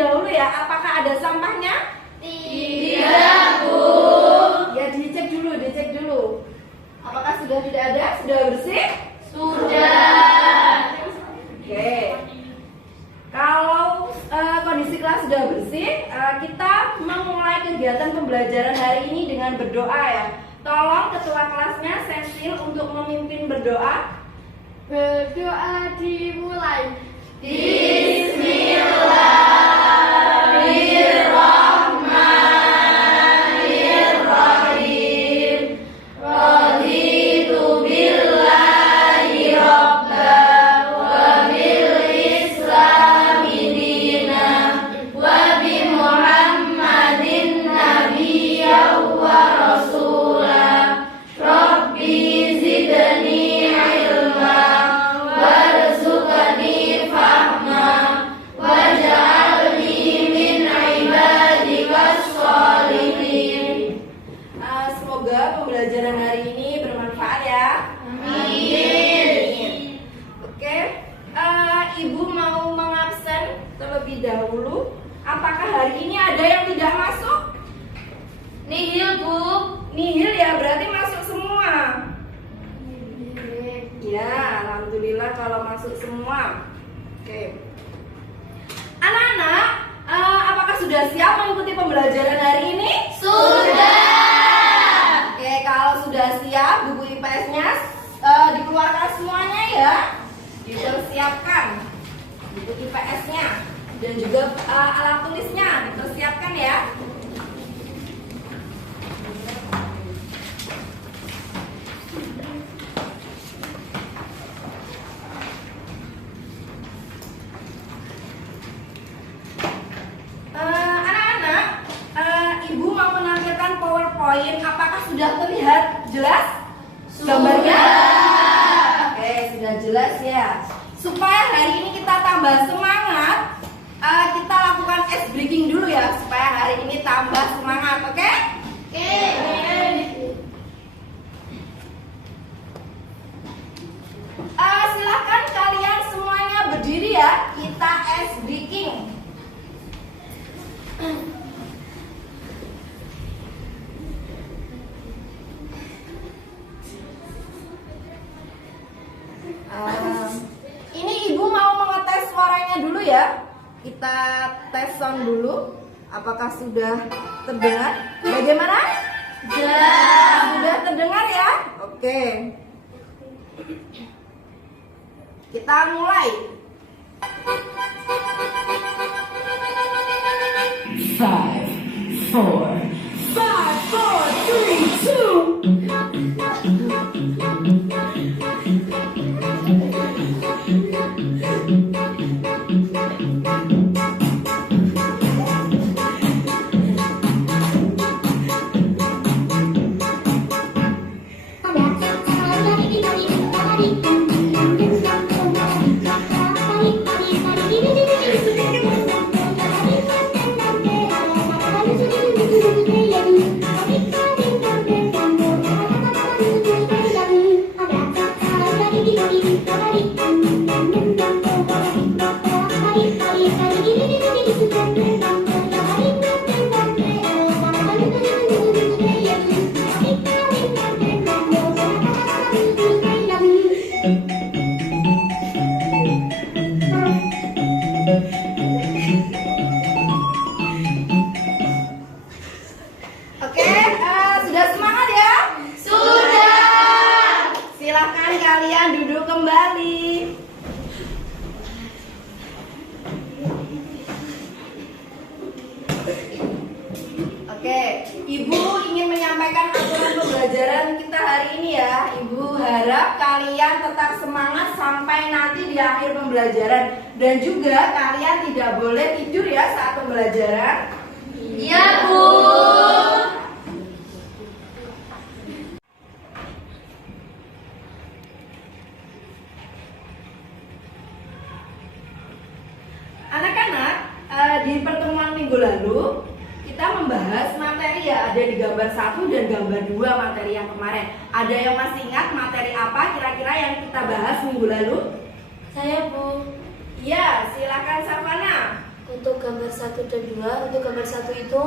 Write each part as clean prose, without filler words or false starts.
dahulu ya, apakah ada sampahnya? Tidak, Bu. Ya, dicek dulu. Apakah sudah tidak ada? Sudah bersih? Sudah. Oke. Kalau kondisi kelas sudah bersih, kita memulai kegiatan pembelajaran hari ini dengan berdoa ya. Tolong ketua kelasnya Sensil untuk memimpin berdoa. Berdoa dimulai. Bismillahirrahmanirrahim. Raditu billahi robba wa bil islami dina wa bi Muhammadin nabiyyan wa rasula. Rabbi zidni ilma warzuqni fahma waj'alni min ibadikas sholihin. Semoga pembelajaran hari ini bermanfaat ya. Amin. Oke, Ibu mau mengabsen terlebih dahulu. Apakah hari ini ada yang tidak masuk? Nihil, Bu. Nihil ya, berarti masuk semua. Ya, alhamdulillah kalau masuk semua. Oke. Anak-anak, apakah sudah siap mengikuti pembelajaran hari ini? Sudah. Oke, kalau sudah siap, buku IPS-nya dikeluarkan semuanya ya. Dipersiapkan buku IPS-nya dan juga alat tulisnya dipersiapkan ya. Anak-anak, Ibu mau menampilkan PowerPoint. Apakah sudah terlihat jelas gambarnya? Oke, sudah jelas ya. Supaya hari ini kita tambah semangat, kita lakukan ice breaking dulu ya, supaya hari ini tambah semangat, oke? Oke. Silahkan kalian semuanya berdiri ya, kita ice breaking. Ini Ibu mau mengetes suaranya dulu ya. Kita tes sound dulu. Apakah sudah terdengar? Bagaimana? Sudah terdengar ya? Oke. Kita mulai. 5, 4, 4. Oke, sudah semangat ya? Sudah. Silahkan kalian duduk kembali. Oke, Ibu ingin menyampaikan aturan pembelajaran kita hari ini ya. Ibu harap kalian tetap semangat sampai nanti di akhir pembelajaran. Dan juga kalian tidak boleh tidur ya saat pembelajaran. Iya, Bu. Anak-anak, di pertemuan minggu lalu kita membahas materi ya, ada di gambar 1 dan gambar 2 materi yang kemarin. Ada yang masih ingat materi apa kira-kira yang kita bahas minggu lalu? Saya, Bu. Iya, silakan Savana. Kutu gambar 1 dan 2. Untuk gambar 1 itu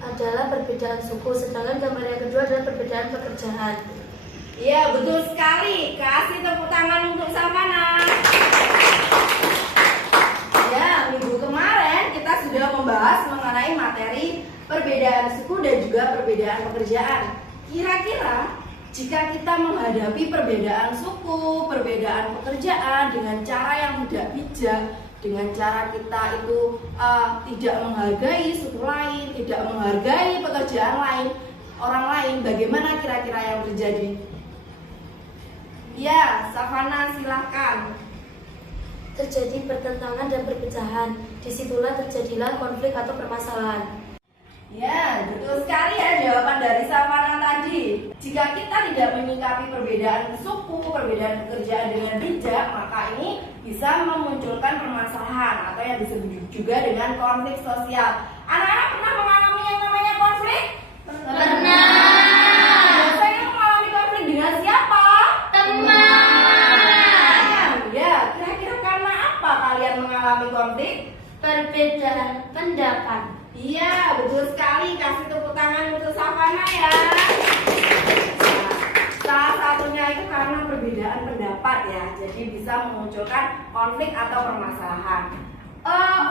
adalah perbedaan suku, sedangkan gambar yang kedua adalah perbedaan pekerjaan. Iya, betul sekali. Kasih tepuk tangan untuk Savana. Ya, minggu kemarin kita sudah membahas mengenai materi perbedaan suku dan juga perbedaan pekerjaan. Kira-kira jika kita menghadapi perbedaan suku, perbedaan pekerjaan dengan cara yang tidak bijak, dengan cara kita itu tidak menghargai suku lain, tidak menghargai pekerjaan lain, orang lain, bagaimana kira-kira yang terjadi? Ya, Savana silahkan. Terjadi pertentangan dan perpecahan. Disitulah terjadilah konflik atau permasalahan. Ya, betul sekali ya jawaban dari Savana tadi. Jika kita tidak menyikapi perbedaan suku, perbedaan pekerjaan dengan bijak, maka ini bisa memunculkan permasalahan atau yang disebut juga dengan konflik sosial. Anak-anak pernah mengalami yang namanya konflik? Pernah. Biasanya mengalami konflik dengan siapa? Teman. Ya, kira-kira karena apa kalian mengalami konflik? Perbedaan pendapat. Iya, betul sekali. Kasih tepuk tangan untuk Savana ya. Nah, salah satunya itu karena perbedaan pendapat ya. Jadi bisa memunculkan konflik atau permasalahan.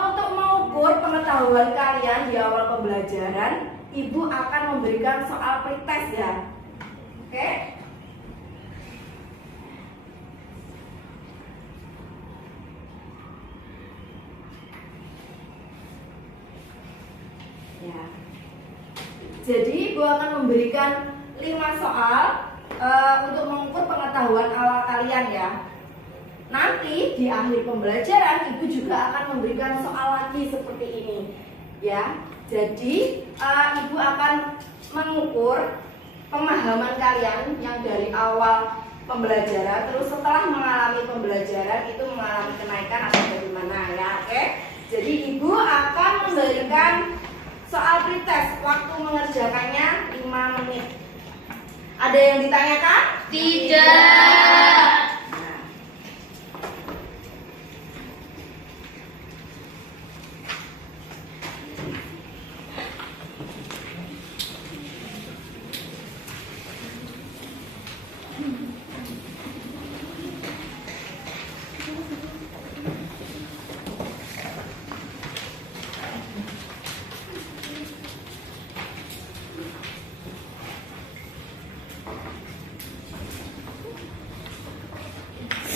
Untuk mengukur pengetahuan kalian di awal pembelajaran, Ibu akan memberikan soal pretest ya. Oke? Ya. Jadi Ibu akan memberikan 5 soal untuk mengukur pengetahuan awal kalian ya. Nanti di akhir pembelajaran Ibu juga akan memberikan soal lagi seperti ini ya. Jadi Ibu akan mengukur pemahaman kalian yang dari awal pembelajaran terus setelah mengalami pembelajaran itu mengalami kenaikan atau bagaimana ya. Oke. Jadi Ibu akan memberikan soal pretest, waktu mengerjakannya 5 menit. Ada yang ditanyakan? Tidak. Nah.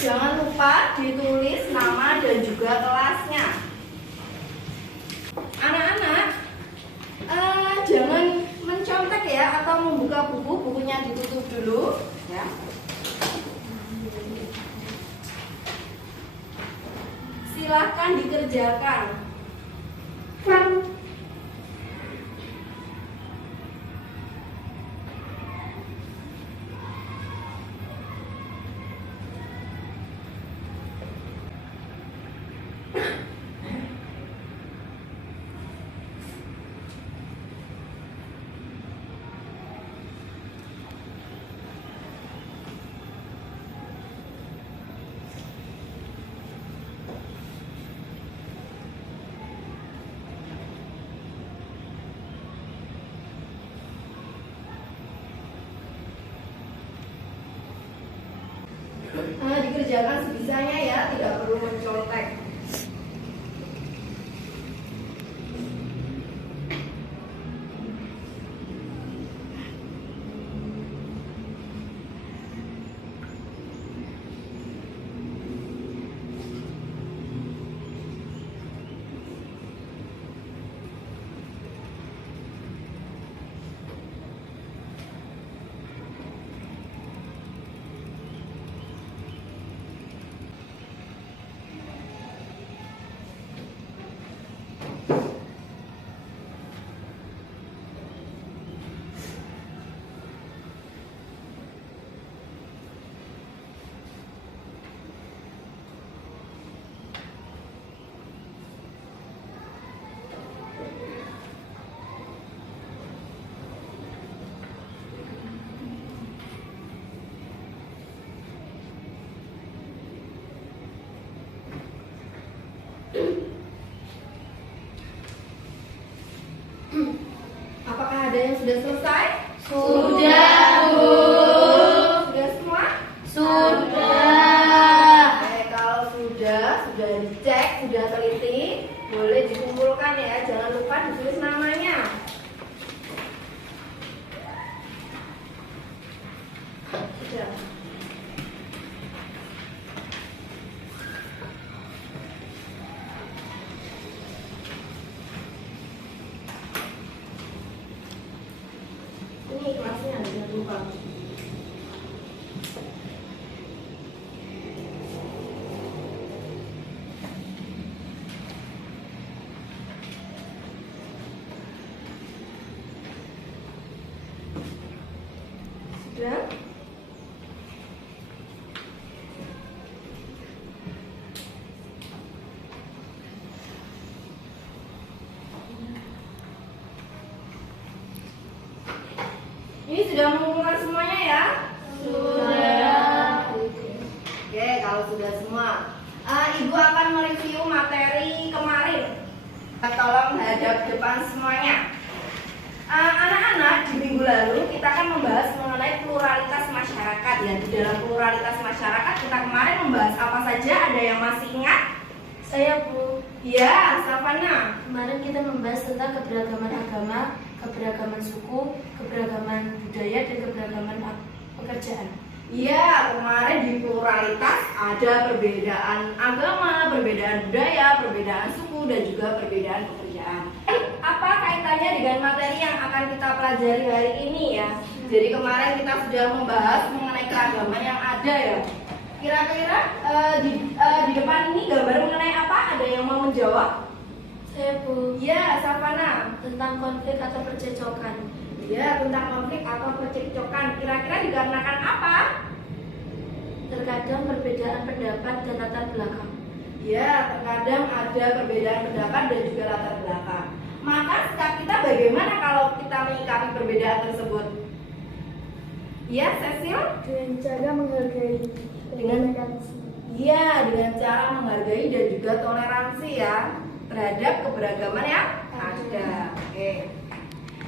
Jangan lupa ditulis nama dan juga kelasnya. Anak-anak, jangan mencontek ya atau membuka buku, bukunya ditutup dulu ya. Silahkan dikerjakan. Dikerjakan sebisanya ya, tidak perlu mencontek. ada yang sudah selesai? Sudah, Bu. Sudah semua? Sudah. Oke, kalau sudah dicek, sudah teliti, boleh dikumpulkan ya. Jangan lupa ditulis namanya. Sudah. Ini kelasnya jangan lupa. Sudah? Ini sudah mengumpulkan semuanya ya? Sudah. Oke, kalau sudah semua, Ibu akan mereview materi kemarin. Tolong hadap depan semuanya. Anak-anak, di minggu lalu kita akan membahas mengenai pluralitas masyarakat ya. Di dalam pluralitas masyarakat kita kemarin membahas apa saja? Ada yang masih ingat? Saya, Bu. Ya, Savana. Kemarin kita membahas tentang keberagaman agama, keberagaman suku, keberagaman budaya, dan keberagaman pekerjaan. Iya, kemarin di pluralitas ada perbedaan agama, perbedaan budaya, perbedaan suku, dan juga perbedaan pekerjaan. Apa kaitannya dengan materi yang akan kita pelajari hari ini ya? Jadi kemarin kita sudah membahas mengenai keragaman yang ada ya. Kira-kira di depan ini gambar mengenai apa? Ada yang mau menjawab? Saya, Bu. Iya, Savana. Tentang konflik atau percecokan. Iya, tentang konflik atau percekcokan. Kira-kira dikarenakan apa? Terkadang perbedaan pendapat dan latar belakang. Ya, terkadang ada perbedaan pendapat dan juga latar belakang. Maka sikap kita bagaimana kalau kita menyikapi perbedaan tersebut? Ya, Cecil? Dengan cara menghargai Dengan cara menghargai dan juga toleransi ya terhadap keberagaman yang ada. Oke.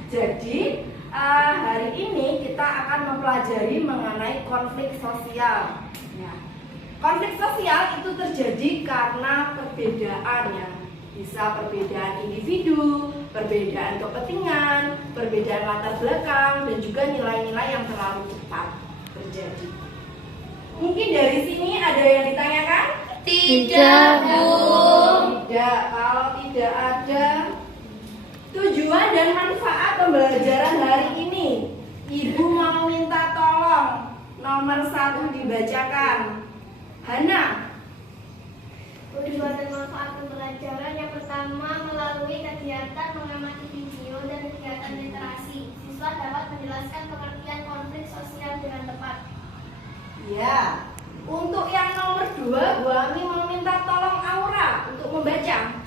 Jadi hari ini kita akan mempelajari mengenai konflik sosial. Ya. Konflik sosial itu terjadi karena perbedaan ya. Bisa perbedaan individu, perbedaan kepentingan, perbedaan latar belakang, dan juga nilai-nilai yang terlalu cepat terjadi. Mungkin dari sini ada yang ditanyakan? Tidak, Bu. Tidak, kalau tidak ada. Tujuan dan manfaat pembelajaran hari ini, Ibu mau minta tolong nomor 1 dibacakan. Hana. Tujuan dan manfaat pembelajaran yang pertama, melalui kegiatan mengamati video dan kegiatan literasi, siswa dapat menjelaskan pengertian konflik sosial dengan tepat. Ya, untuk yang nomor 2, Bu Ami mau minta tolong Aura untuk membaca.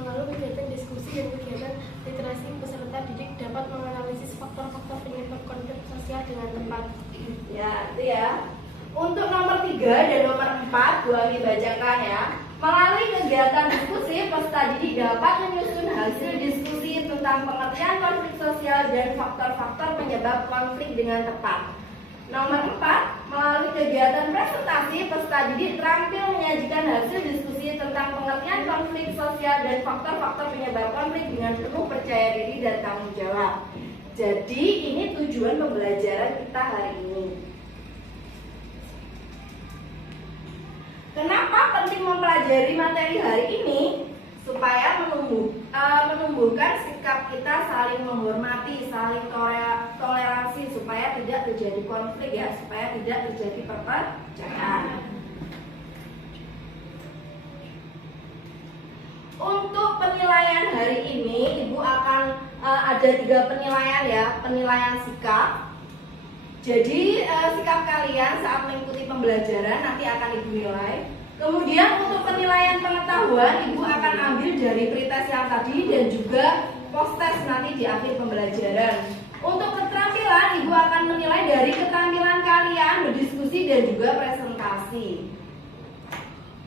Melalui kegiatan diskusi dan kegiatan literasi, peserta didik dapat menganalisis faktor-faktor penyebab konflik sosial dengan tepat. Ya, itu ya. Untuk nomor 3 dan nomor 4, Bu Ami bacakan ya. Melalui kegiatan diskusi, peserta didik dapat menyusun hasil diskusi tentang pengertian konflik sosial dan faktor-faktor penyebab konflik dengan tepat. Nomor 4, melalui kegiatan presentasi, peserta didik terampil menyajikan hasil diskusi tentang pengertian konflik sosial dan faktor-faktor penyebab konflik dengan penuh percaya diri dan tanggung jawab. Jadi ini tujuan pembelajaran kita hari ini. Kenapa penting mempelajari materi hari ini? Supaya menumbuhkan sikap kita saling menghormati, saling toleransi, supaya tidak terjadi konflik ya, supaya tidak terjadi perpecahan. Untuk penilaian hari ini, Ibu akan ada 3 penilaian ya, penilaian sikap. Jadi sikap kalian saat mengikuti pembelajaran nanti akan Ibu nilai. Kemudian untuk penilaian pengetahuan, Ibu akan ambil dari pretest yang tadi dan juga post-test nanti di akhir pembelajaran. Untuk keterampilan, Ibu akan menilai dari keterampilan kalian berdiskusi dan juga presentasi.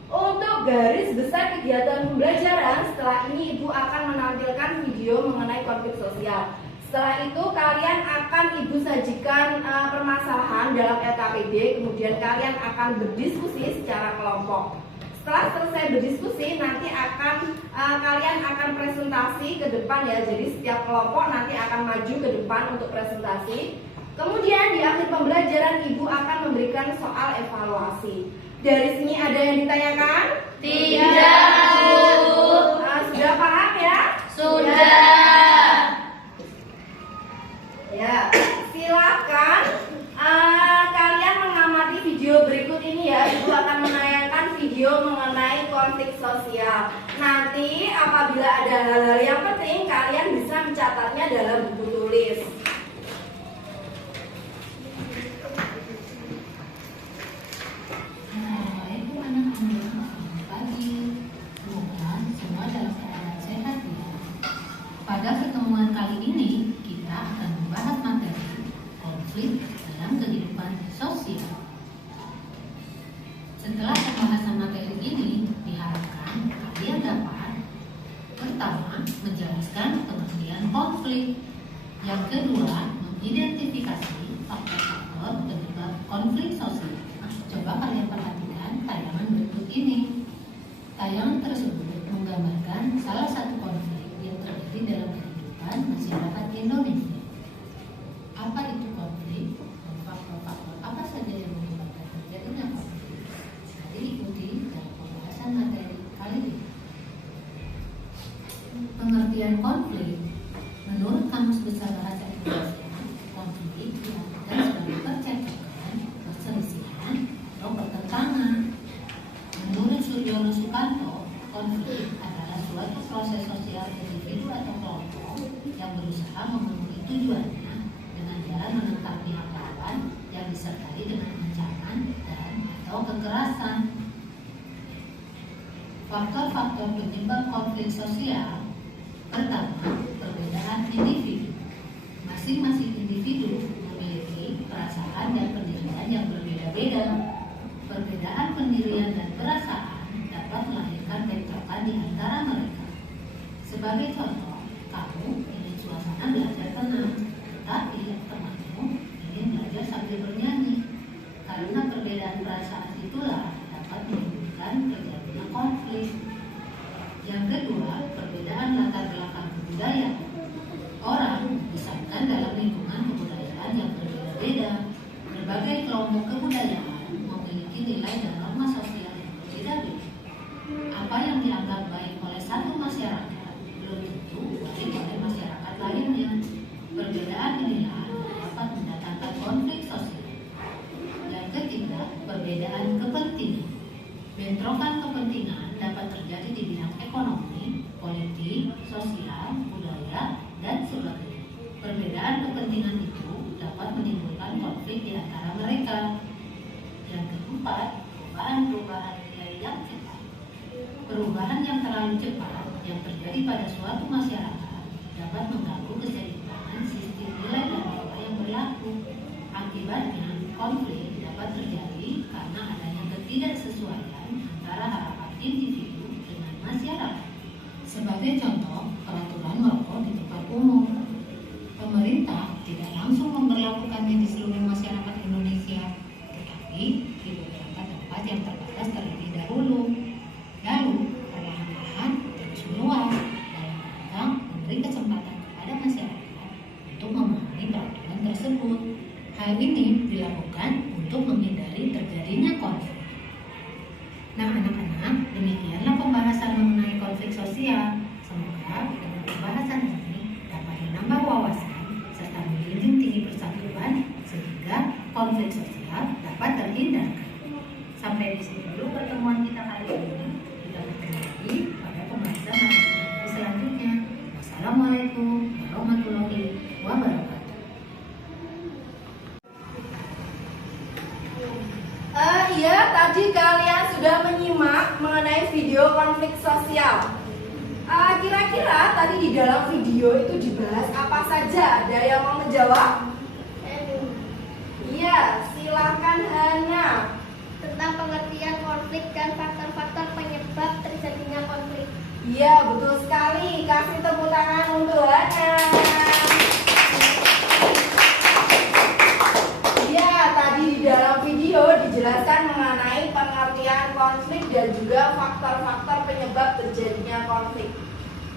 Untuk garis besar kegiatan pembelajaran, setelah ini Ibu akan menampilkan video mengenai konflik sosial. Setelah itu kalian akan ibu sajikan permasalahan dalam LKPD, kemudian kalian akan berdiskusi secara kelompok. Setelah selesai berdiskusi, nanti kalian akan presentasi ke depan ya. Jadi setiap kelompok nanti akan maju ke depan untuk presentasi. Kemudian di akhir pembelajaran ibu akan memberikan soal evaluasi. Dari sini ada yang ditanyakan? Tidak, Bu. Sudah paham ya? Sudah. Ya, silakan kalian mengamati video berikut ini ya. Ibu akan menayangkan video mengenai konflik sosial. Nanti apabila ada hal-hal yang penting, kalian bisa mencatatnya dalam buku tulis. Assalamualaikum anak-anak, selamat pagi. Semoga semua dalam keadaan sehat ya. Pada pertemuan kali ini kita akan membahas materi konflik dalam kehidupan sosial. Setelah pembahasan materi ini, diharapkan kalian dapat pertama menjelaskan pengertian konflik, yang kedua mengidentifikasi faktor-faktor penyebab konflik sosial. Coba kalian perhatikan tayangan berikut ini. Tayangan tersebut menggambarkan salah satu konflik yang terjadi dalam kehidupan masyarakat Indonesia. Apa itu konflik dan faktor-faktor apa saja yang menyebabkan terjadinya konflik? Mari ikuti dalam pembahasan materi kali ini. Pengertian konflik menurut Kamus Besar Bahasa Indonesia, konflik diartikan sebagai percekcokan, perselisihan, atau pertentangan. Menurut Suryono Sukanto, konflik adalah suatu proses sosial individu atau kelompok yang berusaha memenuhi tujuannya dengan jalan menentang pihak lawan yang disertai dengan ancaman dan atau kekerasan. Faktor-faktor penyebab konflik sosial. Pertama, perbedaan individu. Masing-masing individu memiliki perasaan dan pendirian yang berbeda-beda. Perbedaan pendirian dan perasaan dapat melahirkan bentrokan di antara mereka. Sebagai contoh, kamu ingin suasana belajar tenang, tetapi temanmu ingin belajar sambil bernyanyi. Karena perbedaan perasaan itulah dapat menimbulkan terjadinya konflik. Yang kedua, perbedaan latar belakang kebudayaan. Orang dibesarkan dalam lingkungan kebudayaan yang berbeda-beda. Berbagai kelompok kebudayaan memiliki nilai dan norma sosial yang berbeda-beda. Apa yang dianggap baik oleh satu masyarakat belum tentu baik oleh masyarakat lainnya. Perbedaan inilah dapat mendatangkan konflik sosial. Yang ketiga, perbedaan kepentingan. Bentrokan kepentingan dapat terjadi di bidang ekonomi, politik, sosial, budaya, dan sebagainya. Perbedaan kepentingan itu dapat menimbulkan konflik di antara mereka. Yang keempat, perubahan nilai yang cepat. Perubahan yang terlalu cepat yang terjadi pada suatu masyarakat dapat mengganggu keseimbangan sistem nilai dan norma yang berlaku. Akibatnya, konflik dapat terjadi karena adanya ketidaksesuaian antara harapan individu dengan masyarakat. Sebagai contoh, peraturan merokok di tempat umum. Pemerintah tidak langsung memberlakukannya di seluruh masyarakat Indonesia, tetapi di beberapa tempat yang terbatas terlebih dahulu. Lalu, perlahan-lahan terus meluas dalam rangka memberi kesempatan kepada masyarakat untuk memahami peraturan tersebut. Hal ini dilakukan untuk menghindari terjadinya konflik. Nah, anak-anak, demikianlah pembahasan mengenai konflik sosial. Semoga dengan pembahasan ini dapat menambah wawasan serta menjunjung tinggi persatuan sehingga konflik sosial dapat terhindarkan. Sampai di sini dulu pertemuan kita kali ini. Kita bertemu lagi pada pembahasan materi selanjutnya. Wassalamualaikum warahmatullahi wabarakatuh. Iya, tadi kalian sudah menyimak mengenai video konflik sosial. Kira-kira tadi di dalam video itu dibahas apa saja? Ada yang mau menjawab? Iya, silakan Hana. Tentang pengertian konflik dan faktor-faktor penyebab terjadinya konflik. Iya, betul sekali. Kasih tepuk tangan untuk Hana. penyebab terjadinya konflik.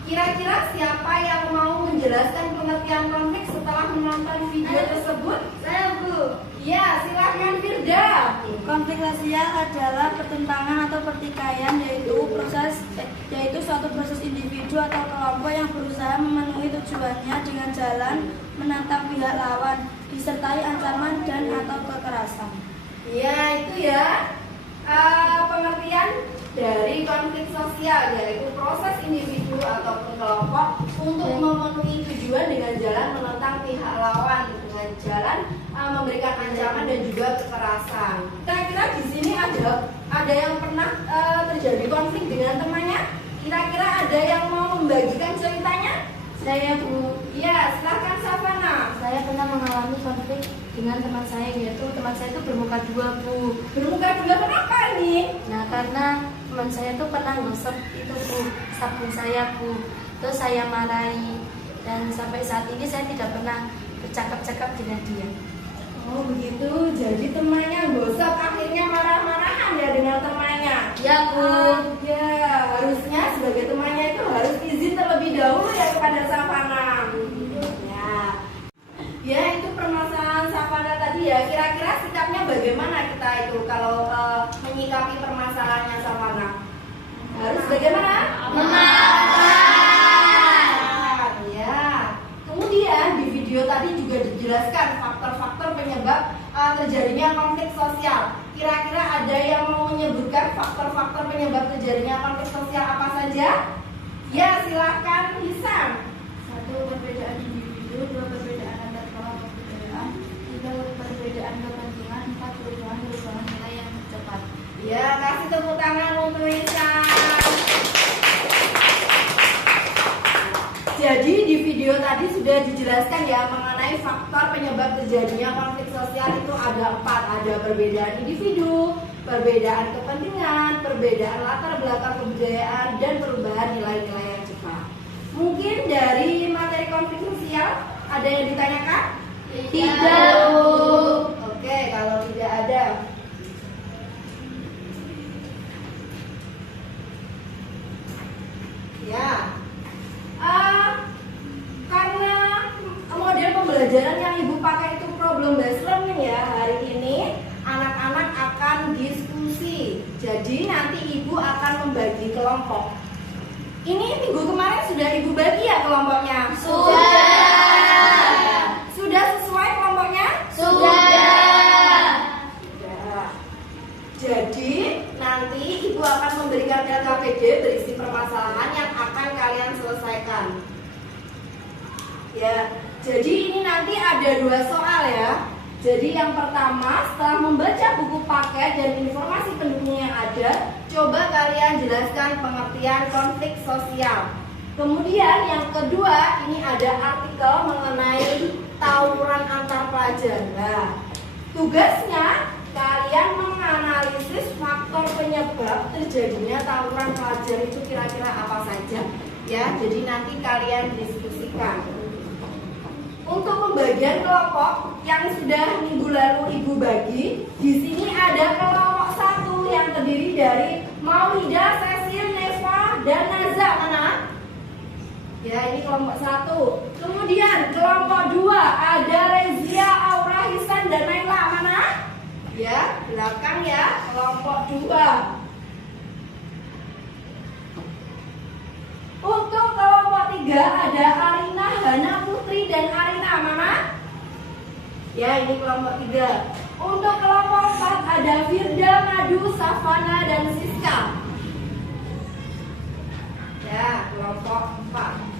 Kira-kira siapa yang mau menjelaskan pengertian konflik setelah menonton video tersebut? Saya, Bu. Ya, silakan Firda. Konflik rasial adalah pertentangan atau pertikaian, yaitu suatu proses individu atau kelompok yang berusaha memenuhi tujuannya dengan jalan menantang pihak lawan, disertai ancaman dan atau kekerasan. Ya, itu ya pengertian dari konflik sosial, yaitu proses individu ataupun kelompok untuk memenuhi tujuan dengan jalan menentang pihak lawan, dengan jalan memberikan ancaman dan juga kekerasan. Kira-kira di sini ada yang pernah terjadi konflik dengan temannya? Kira-kira ada yang mau membagikan ceritanya? Saya, Bu. Ya, silakan Savana. Saya pernah mengalami konflik dengan teman saya, yaitu teman saya itu bermuka dua, Bu. Bermuka dua kenapa nih? Nah, karena teman saya itu pernah gosok itu, Bu, sabun saya, Bu. Terus saya marahi, dan sampai saat ini saya tidak pernah bercakap-cakap dengan dia. Oh begitu, jadi temannya gosok akhirnya marah-marahan ya dengan temannya. Ya, Bu. Ya, harusnya sebagai temannya itu harus izin terlebih dahulu ya kepada Savana. Ya, itu permasalahan Savana tadi ya. Kira-kira sikapnya bagaimana kita itu kalau menyikapi permasalahannya Savana? Harus bagaimana? Memaafkan. Ya. Kemudian di video tadi juga dijelaskan faktor-faktor penyebab terjadinya konflik sosial. Kira-kira ada yang mau menyebutkan faktor-faktor penyebab terjadinya konflik sosial apa saja? Ya, silakan Hisam. 1. Perbedaan individu. 2. Perbedaan antar kelompok budaya. 3. Perbedaan kepentingan. 4. Perubahan nilai yang cepat. Ya, kasih tepuk tangan untuk Hisam. Jadi di video tadi sudah dijelaskan ya mengenai faktor penyebab terjadinya konflik sosial itu ada 4. Ada perbedaan individu, perbedaan kepentingan, perbedaan latar belakang kebudayaan, dan perubahan nilai-nilai yang cepat. Mungkin dari materi konflik sosial ada yang ditanyakan? Tidak, Bu. Oke, kalau tidak ada, ya. Karena model pembelajaran yang Ibu pakai itu problem based learning ya, hari ini anak-anak akan diskusi. Jadi nanti Ibu akan membagi kelompok. Ini minggu kemarin sudah Ibu bagi ya kelompoknya? Sudah sesuai kelompoknya? Sudah. Jadi nanti Ibu akan memberikan LKPD berisi permasalahan yang akan kalian selesaikan. Ya, jadi ini nanti ada 2 soal ya. Jadi yang pertama, setelah membaca buku paket dan informasi pendukung yang ada, coba kalian jelaskan pengertian konflik sosial. Kemudian yang kedua, ini ada artikel mengenai tawuran antar pelajar. Nah, tugasnya kalian menganalisis faktor penyebab terjadinya tawuran pelajar itu kira-kira apa saja. Ya, jadi nanti kalian diskusikan. Untuk pembagian kelompok yang sudah minggu lalu Ibu bagi, di sini ada kelompok 1 yang terdiri dari Maulida, Cecil, Neva, dan Naza. Mana? Ya, ini kelompok 1. Kemudian kelompok 2 ada Rezia, Aura, Hisan, dan Naila. Mana? Ya, belakang ya, kelompok 2. Untuk kelompok 3 ada Arina, Hana, Putri, dan Arina. Mana? Ya, ini kelompok 3. Untuk kelompok 4 ada Firda, Madu, Savana, dan Siska. Ya, kelompok 4.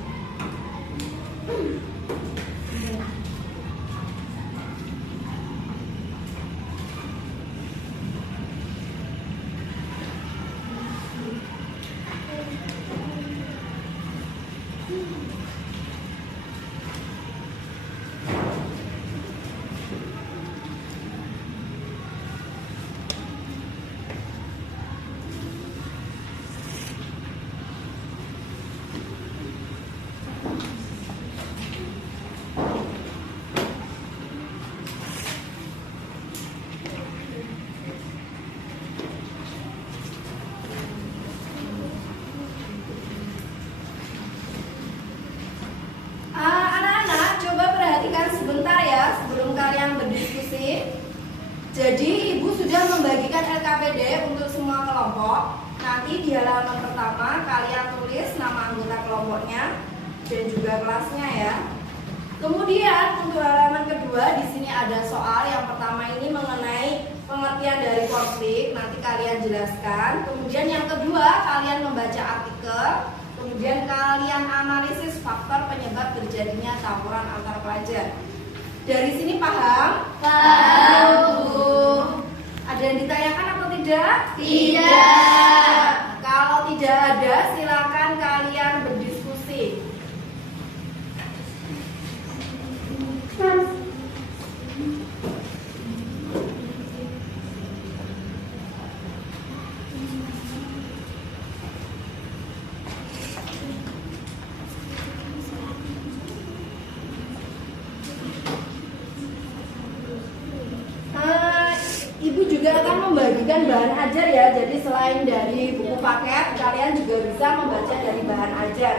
Jadi Ibu sudah membagikan LKPD untuk semua kelompok. Nanti di halaman pertama kalian tulis nama anggota kelompoknya dan juga kelasnya ya. Kemudian untuk halaman kedua di sini ada soal. Yang pertama ini mengenai pengertian dari konflik. Nanti kalian jelaskan. Kemudian yang kedua kalian membaca artikel. Kemudian kalian analisis faktor penyebab terjadinya tawuran antar pelajar. Dari sini paham? Paham, Bu. Ada yang ditanyakan atau tidak? Tidak. Kalau tidak ada, silakan kalian berdiskusi. Ibu juga akan membagikan bahan ajar ya. Jadi selain dari buku paket, kalian juga bisa membaca dari bahan ajar.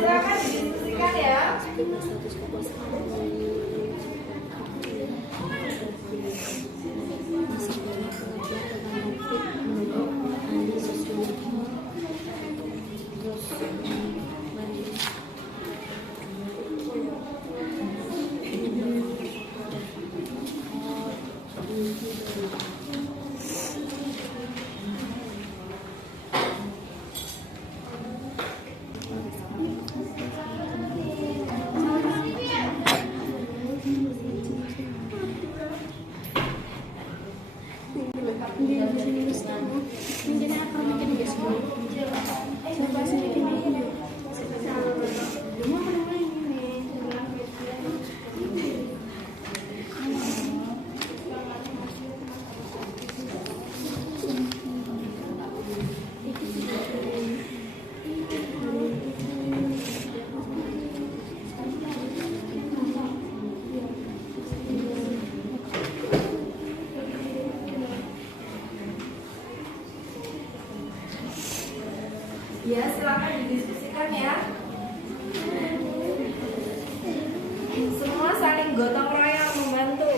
Silakan didiskusikan ya. Ya, silakan didiskusikan ya. Semua saling gotong royong membantu.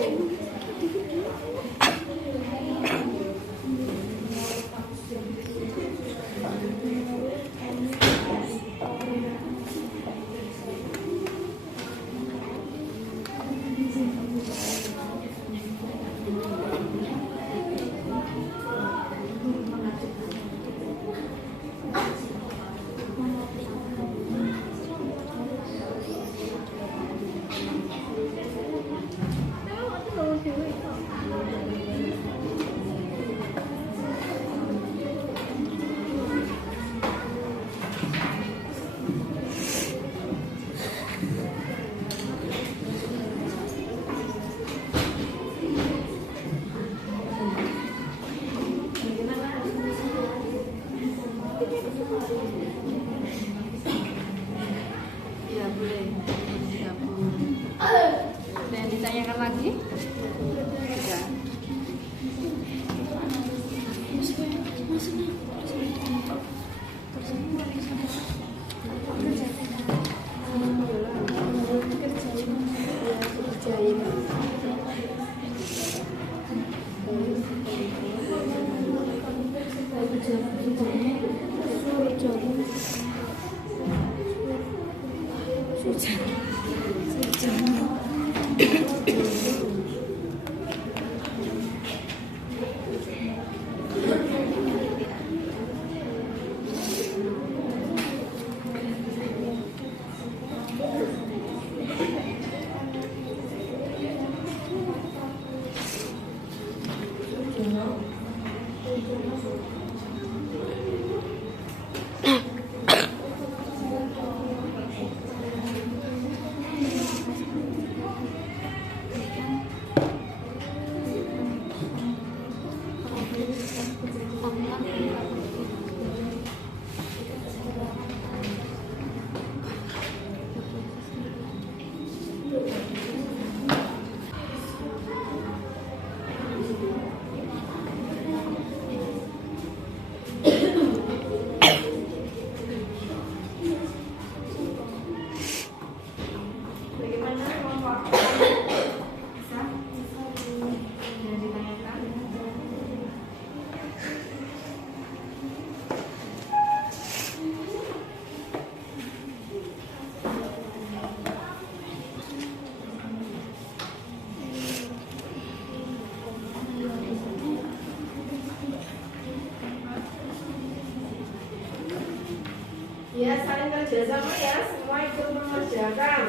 Bagaimana kelompok? Bisa? Sudah ditanyakan? Ya, saling kerjasama ya, semua ikut mengerjakan.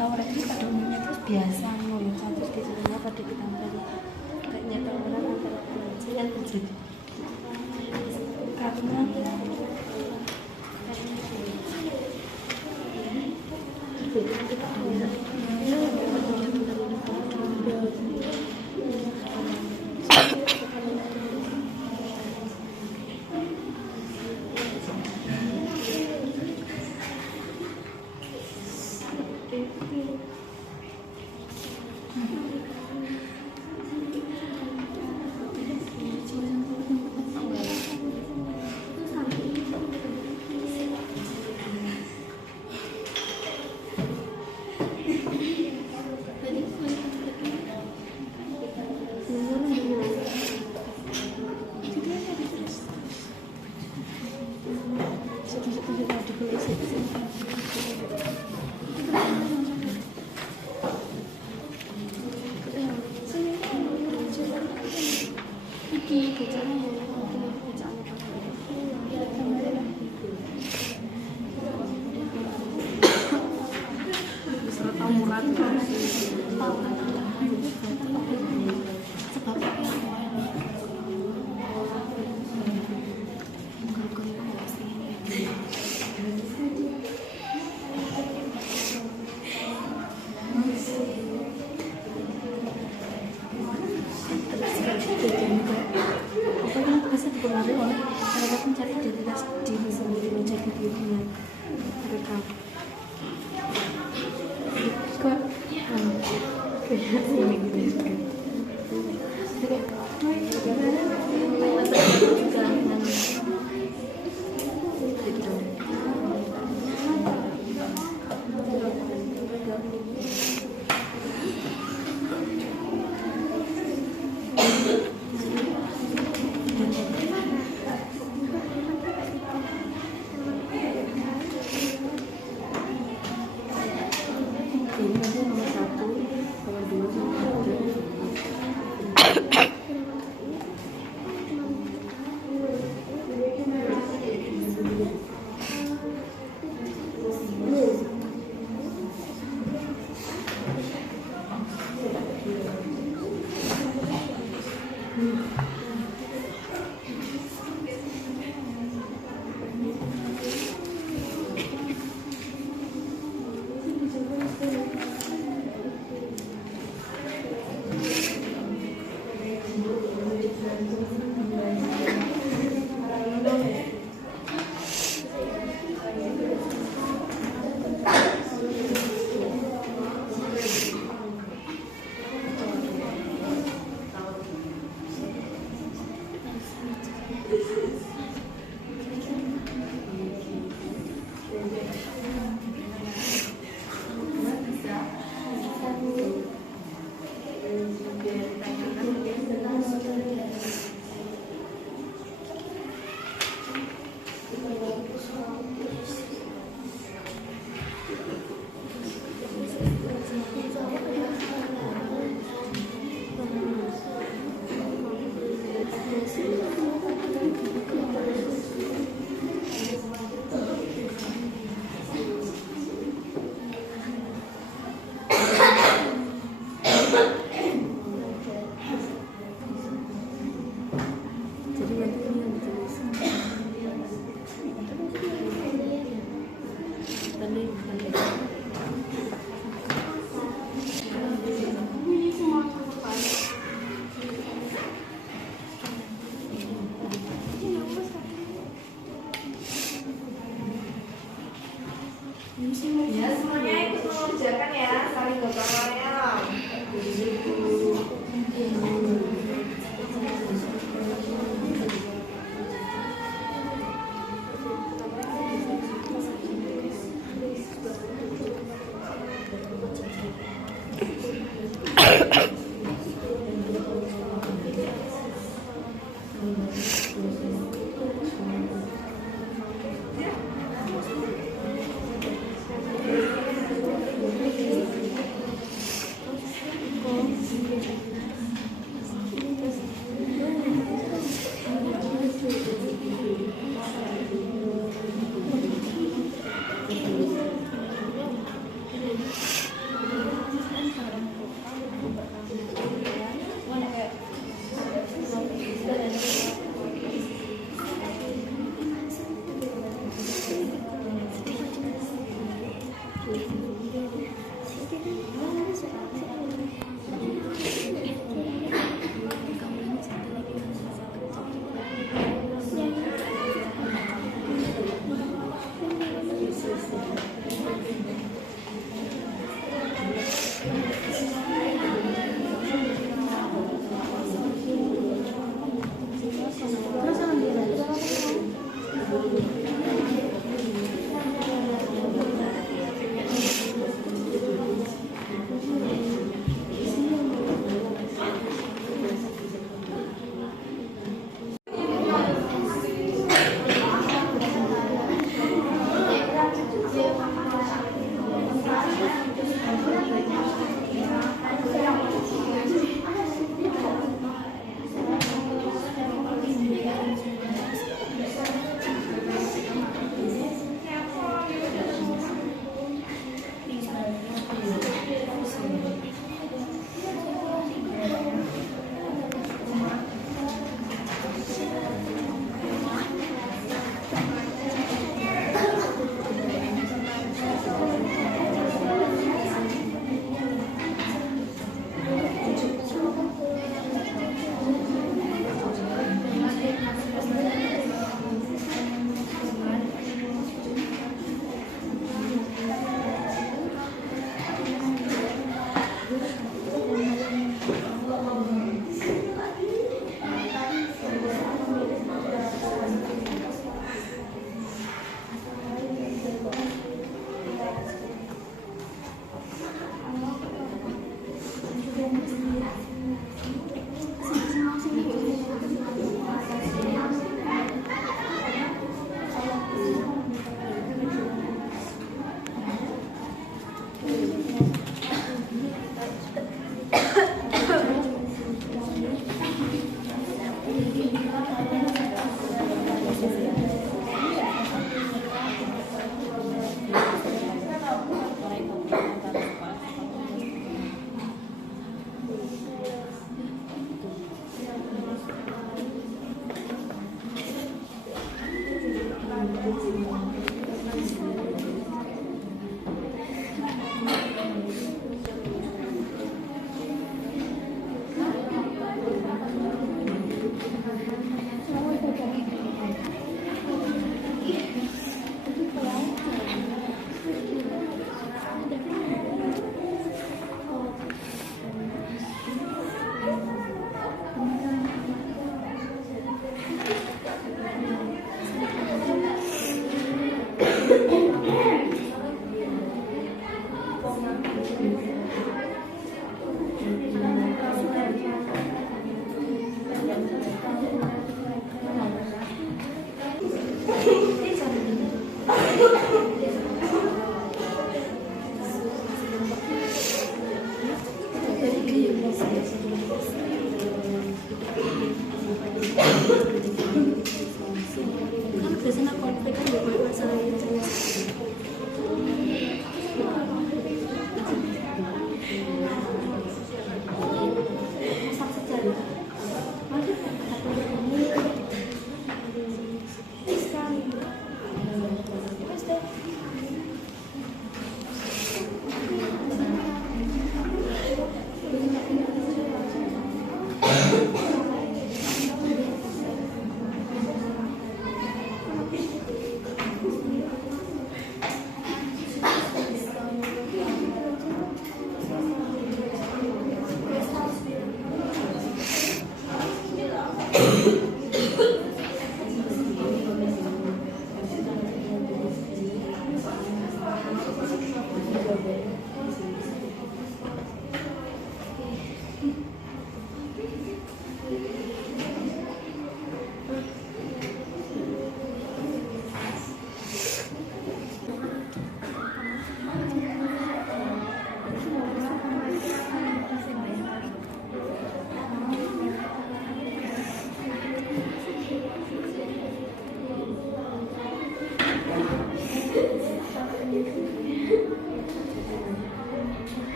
Tawaran itu pada umumnya terus biasa ngomong terus diterima pada ditambah kayaknya tawaran antara pelajar yang terjadi karena dipengaruhi oleh mereka mencari identitas diri sendiri, menjadi dirinya mereka. Kok kayak sini gitu kan? Ini nanti nomor 1, nomor 2, Ya, semuanya ikut mengerjakan ya, saling gotong royong.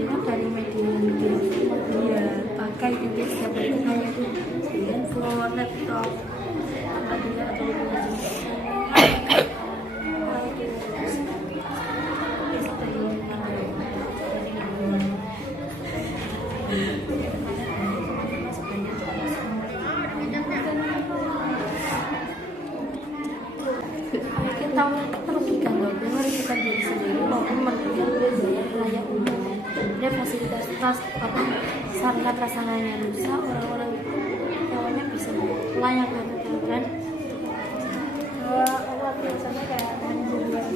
Kira dari media dia pakai itu setiap hari kayak itu handphone, laptop, tempat tinggal atau kita merugikan loh, merugikan diri sendiri maupun merugikan wilayah umum. Dia fasilitas sarana prasarannya rusak, orang-orang hewannya bisa layangan kan. Kalau biasanya kayak sampai deh.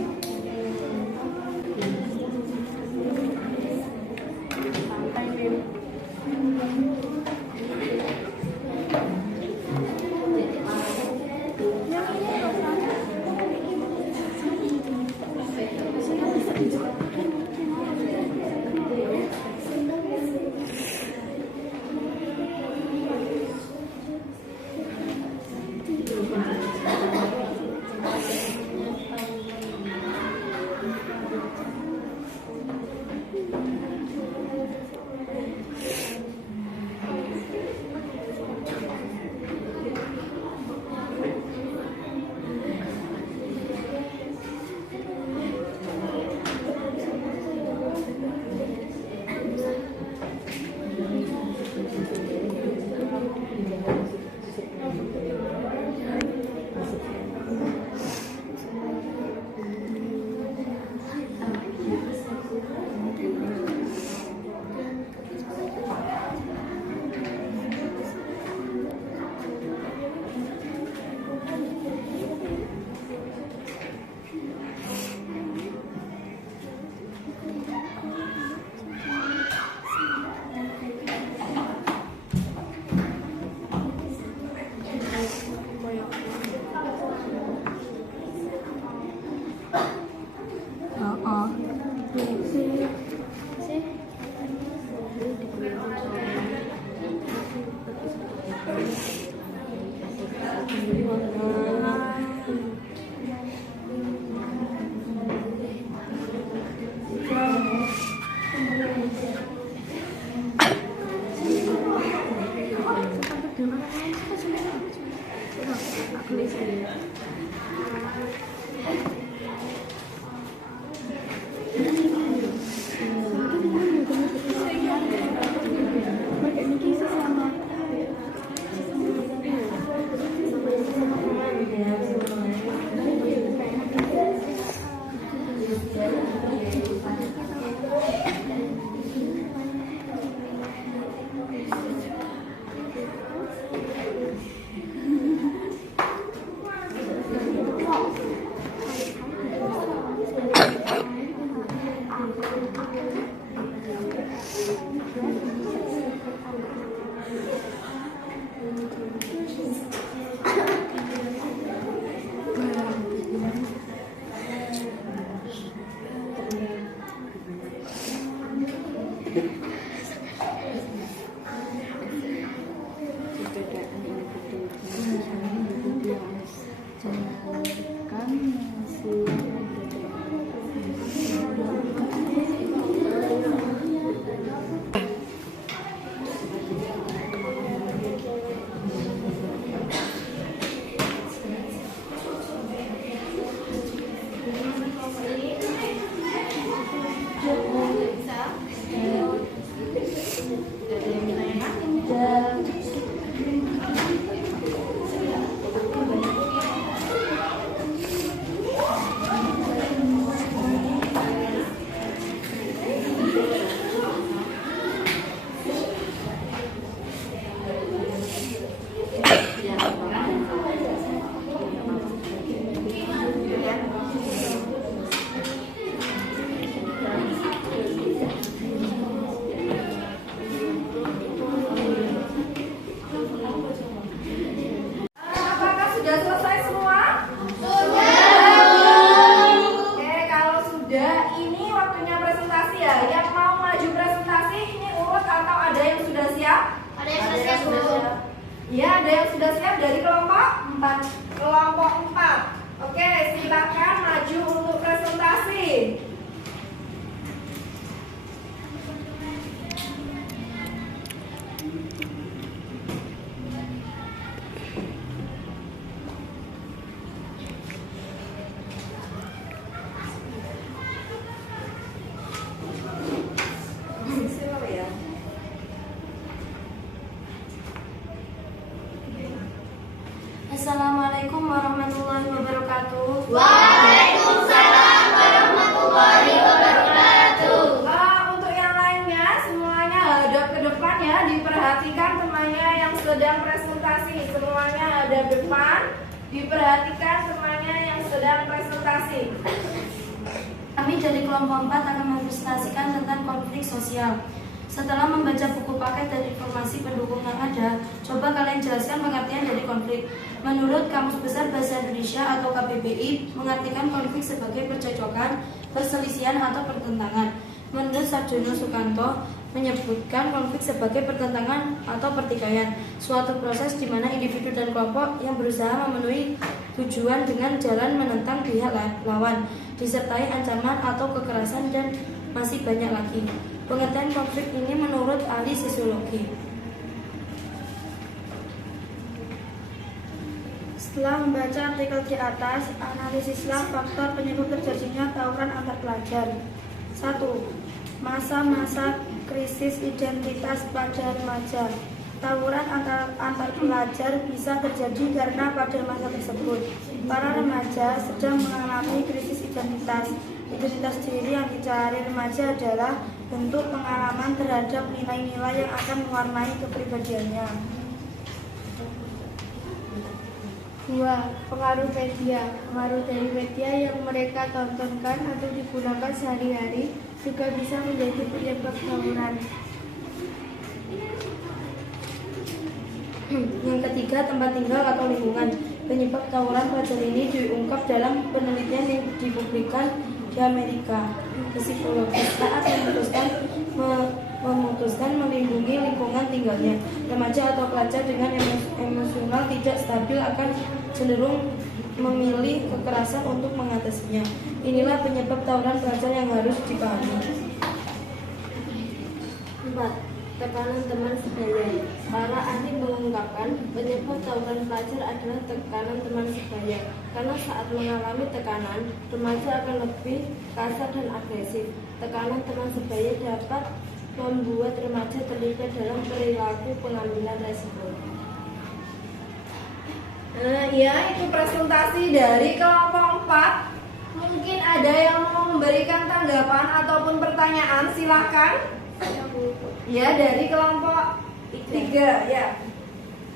Ya, ada yang sudah siap dari kelompok 4. Kelompok 4. Oke, silakan maju untuk presentasi. warahmatullahi wabarakatuh. Waalaikumsalam warahmatullahi wabarakatuh. Untuk yang lainnya semuanya hadap ke depan ya, diperhatikan temannya yang sedang presentasi. Semuanya hadap depan, diperhatikan temannya yang sedang presentasi. Kami dari kelompok 4 akan mempresentasikan tentang konflik sosial. Setelah membaca buku paket dan informasi pendukung yang ada, coba kalian jelaskan pengertian dari konflik. Menurut Kamus Besar Bahasa Indonesia atau KBBI, mengartikan konflik sebagai percekcokan, perselisihan atau pertentangan. Menurut Sarjono Sukanto, menyebutkan konflik sebagai pertentangan atau pertikaian, suatu proses di mana individu dan kelompok yang berusaha memenuhi tujuan dengan jalan menentang pihak lawan, disertai ancaman atau kekerasan dan masih banyak lagi. Pengertian konflik ini menurut ahli sosiologi. Setelah membaca artikel di atas, analisislah faktor penyebab terjadinya tawuran antar pelajar. 1. Masa-masa krisis identitas pada remaja. Tawuran antar pelajar bisa terjadi karena pada masa tersebut para remaja sedang mengalami krisis identitas. Identitas diri yang dicari remaja adalah bentuk pengalaman terhadap nilai-nilai yang akan mewarnai kepribadiannya. 2. Pengaruh media. Pengaruh dari media yang mereka tontonkan atau digunakan sehari-hari juga bisa menjadi penyebab tawuran. Yang ketiga, tempat tinggal atau lingkungan. Penyebab tawuran pelajar ini diungkap dalam penelitian yang dipublikkan di Amerika. Psikologis saat memutuskan melindungi lingkungan tinggalnya. Remaja atau pelajar dengan emosional tidak stabil akan cenderung memilih kekerasan untuk mengatasinya. Inilah penyebab tawuran pelajar yang harus dipahami. 4. Tekanan teman sebaya. Para ahli mengungkapkan penyebab tawuran pelajar adalah tekanan teman sebaya. Karena saat mengalami tekanan, remaja akan lebih kasar dan agresif. Tekanan teman sebaya dapat membuat remaja terlibat dalam perilaku pengambilan resiko. Ya, itu presentasi dari kelompok 4. Mungkin ada yang mau memberikan tanggapan ataupun pertanyaan, silahkan. Ya, dari kelompok 3 ya.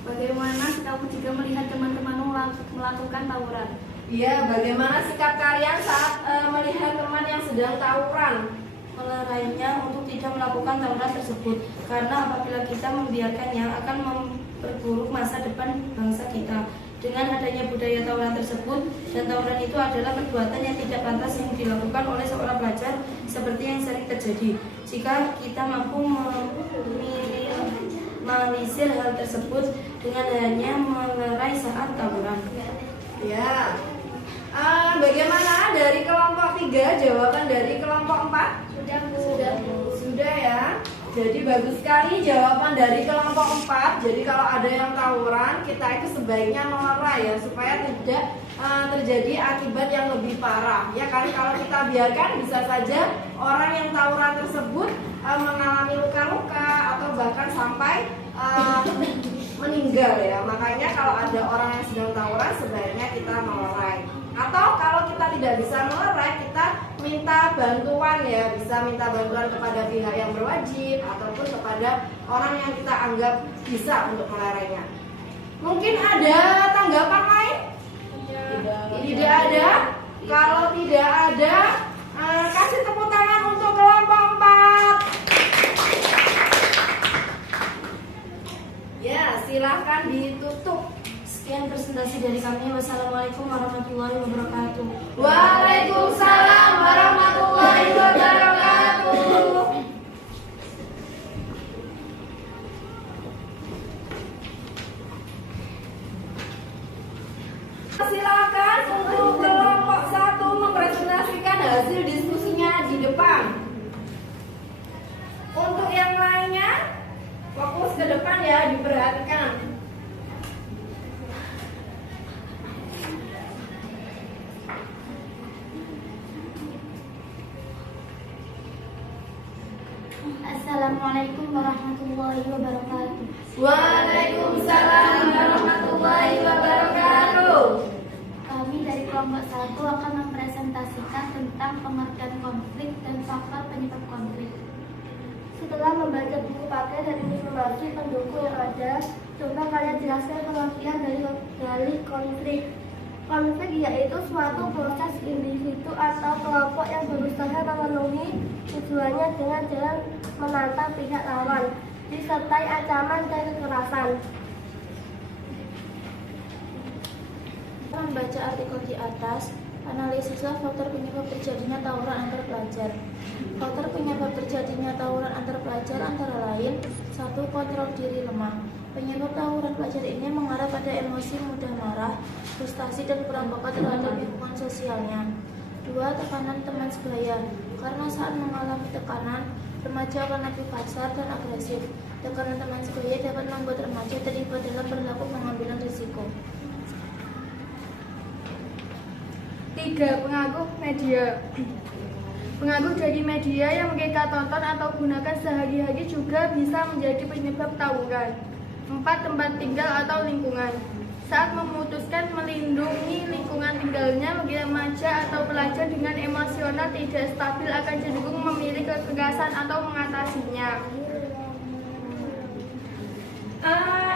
Bagaimana kamu jika melihat teman-temanmu melakukan tawuran? Iya, bagaimana sikap kalian saat melihat teman yang sedang tawuran? Melarainya untuk tidak melakukan tawuran tersebut, karena apabila kita membiarkannya akan memperburuk masa depan bangsa kita. Dengan adanya budaya tawuran tersebut, dan tawuran itu adalah perbuatan yang tidak pantas yang dilakukan oleh seorang pelajar seperti yang sering terjadi. Jika kita mampu meminimalisir hal tersebut dengan hanya melerai saat tawuran. Ya. Bagaimana dari kelompok 3? Jawaban dari kelompok 4? Sudah ya. Jadi bagus sekali jawaban dari kelompok 4. Jadi kalau ada yang tawuran, kita itu sebaiknya melerai ya, supaya tidak terjadi akibat yang lebih parah. Ya kan, kalau kita biarkan bisa saja orang yang tawuran tersebut mengalami luka-luka atau bahkan sampai meninggal ya. Makanya kalau ada orang yang sedang tawuran, sebaiknya kita melerai. Atau kalau kita tidak bisa melerai, kita minta bantuan ya, bisa minta bantuan kepada pihak yang berwajib ataupun kepada orang yang kita anggap bisa untuk melerainya. Mungkin ada tanggapan lain? Tidak ada. Kalau tidak ada, kasih tepuk tangan untuk kelompok 4. Ya, silahkan ditutup. Sekian presentasi dari kami. Wassalamualaikum warahmatullahi wabarakatuh. Waalaikumsalam warahmatullahi wabarakatuh. Silakan untuk kelompok 1 mempresentasikan hasil diskusinya di depan. Untuk yang lainnya, fokus ke depan ya, diperhatikan. Assalamualaikum warahmatullahi wabarakatuh. Waalaikumsalam warahmatullahi wabarakatuh. Kami dari kelompok 1 akan mempresentasikan tentang pengertian konflik dan faktor penyebab konflik. Setelah membaca buku paket dan informasi pendukung yang ada, coba kalian jelaskan pengertian dari konflik. Konflik yaitu suatu proses individu atau kelompok yang berusaha memenuhi tujuannya dengan jalan menantang pihak lawan, disertai ancaman dan kekerasan. Membaca artikel di atas, analisislah faktor penyebab terjadinya tawuran antar pelajar. Faktor penyebab terjadinya tawuran antar pelajar antara lain: 1. Kontrol diri lemah. Penyebab tawuran pelajar ini mengarah pada emosi mudah marah, frustasi dan kurang peka terhadap lingkungan sosialnya. 2. Tekanan teman sebaya. Karena saat mengalami tekanan, remaja akan lebih kasar dan agresif. Tekanan teman sebaya dapat membuat remaja terlibat dalam perilaku pengambilan risiko. 3. Pengaruh media. Pengaruh dari media yang mereka tonton atau gunakan sehari-hari juga bisa menjadi penyebab tawuran. 4. Tempat tinggal atau lingkungan. Saat memutuskan melindungi lingkungan tinggalnya, remaja atau pelajar dengan emosional tidak stabil akan cenderung memilih kekerasan atau mengatasinya.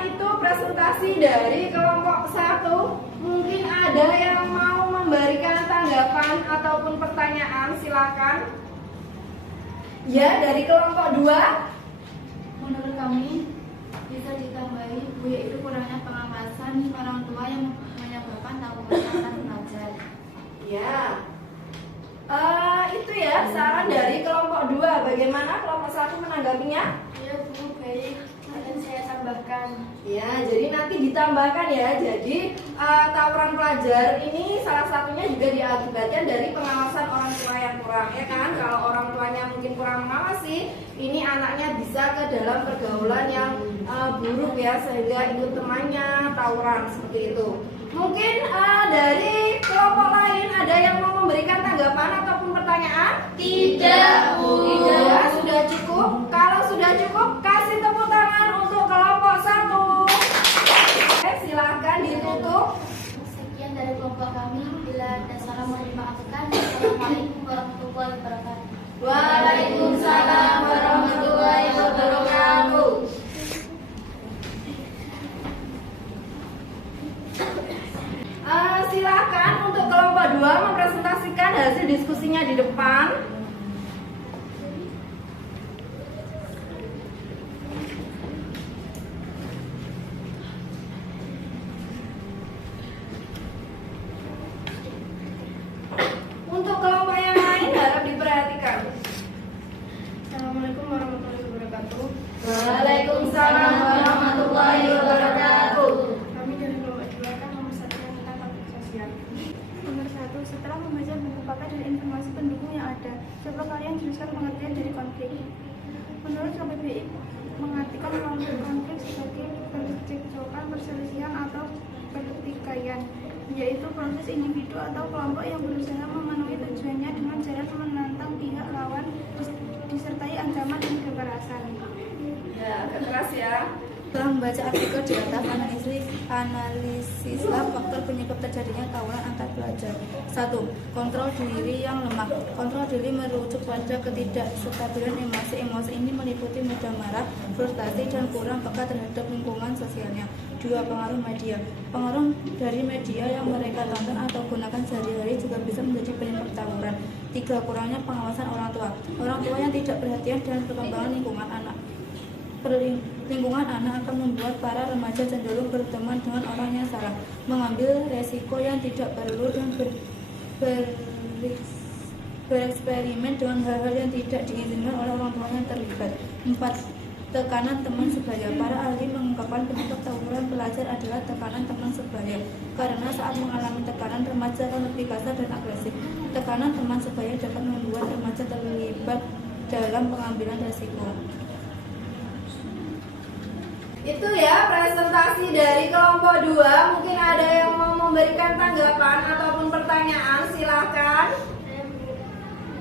Itu presentasi dari kelompok 1. Mungkin ada yang mau memberikan tanggapan ataupun pertanyaan, silakan. Ya, dari kelompok 2. Menurut kami, bisa ditambahi yaitu kurangnya pengawasan orang tua yang menyebabkan tawuran antar pelajar. Ya. Itu ya saran dari kelompok 2. Bagaimana kelompok 1 menanggapinya? Ya, Bu, baik. Akan saya tambahkan. Ya, jadi nanti ditambahkan ya. Jadi tawuran pelajar ini salah satunya juga diakibatkan dari pengawasan orang tua yang kurang, ya kan? Kalau orang tuanya mungkin kurang mengawasi, ini anaknya bisa ke dalam pergaulan yang buruk ya, sehingga ikut temannya tawuran seperti itu. Mungkin dari kelompok lain ada yang mau memberikan tanggapan ataupun pertanyaan? Tidak, Bu. Tidak, sudah cukup. Kalau sudah cukup, kasih tepuk tangan untuk kelompok 1. Oke, silahkan ditutup. Sekian dari kelompok kami. Bila ada salah mohon dimaafkan. Assalamualaikum warahmatullahi wabarakatuh. Waalaikumsalam warahmatullahi wabarakatuh. Silakan untuk kelompok 2 mempresentasikan hasil diskusinya di depan. Untuk kelompok yang lain harap diperhatikan. Assalamualaikum warahmatullahi wabarakatuh. Waalaikumsalam warahmatullahi wabarakatuh. Kami dari kelompok 2 akan memasarkan tentang konflik sosial. Nomor 1. Setelah membaca buku paket dan informasi pendukung yang ada, coba kalian jelaskan pengertian dari konflik. Menurut KBBI, mengartikan konflik sebagai percekcokan, perselisihan atau pertikaian, yaitu proses individu atau kelompok yang berusaha memenuhi tujuannya dengan cara menantang pihak lawan disertai ancaman dan kekerasan. Ya, agak keras ya. Setelah membaca artikel di atas, analisislah faktor penyebab terjadinya tawuran antar pelajar. 1. Kontrol diri yang lemah. Kontrol diri merujuk pada ketidakstabilan emosi. Emosi ini meliputi mudah marah, frustasi, dan kurang peka terhadap lingkungan sosialnya. 2. Pengaruh media. Pengaruh dari media yang mereka tonton atau gunakan sehari-hari juga bisa menjadi penyebab tawuran. 3. Kurangnya pengawasan orang tua. Orang tua yang tidak perhatian dan perkembangan lingkungan anak akan membuat para remaja cenderung berteman dengan orang yang salah, mengambil resiko yang tidak perlu, dan bereksperimen dengan hal-hal yang tidak diizinkan oleh orang tua yang terlibat. 4. Tekanan teman sebaya. Para ahli mengungkapkan penyebab tawuran pelajar adalah tekanan teman sebaya, karena saat mengalami tekanan, remaja akan lebih kasar dan agresif. Tekanan teman sebaya dapat membuat remaja terlibat dalam pengambilan resiko. Itu ya presentasi dari kelompok 2. Mungkin ada yang mau memberikan tanggapan ataupun pertanyaan, silahkan.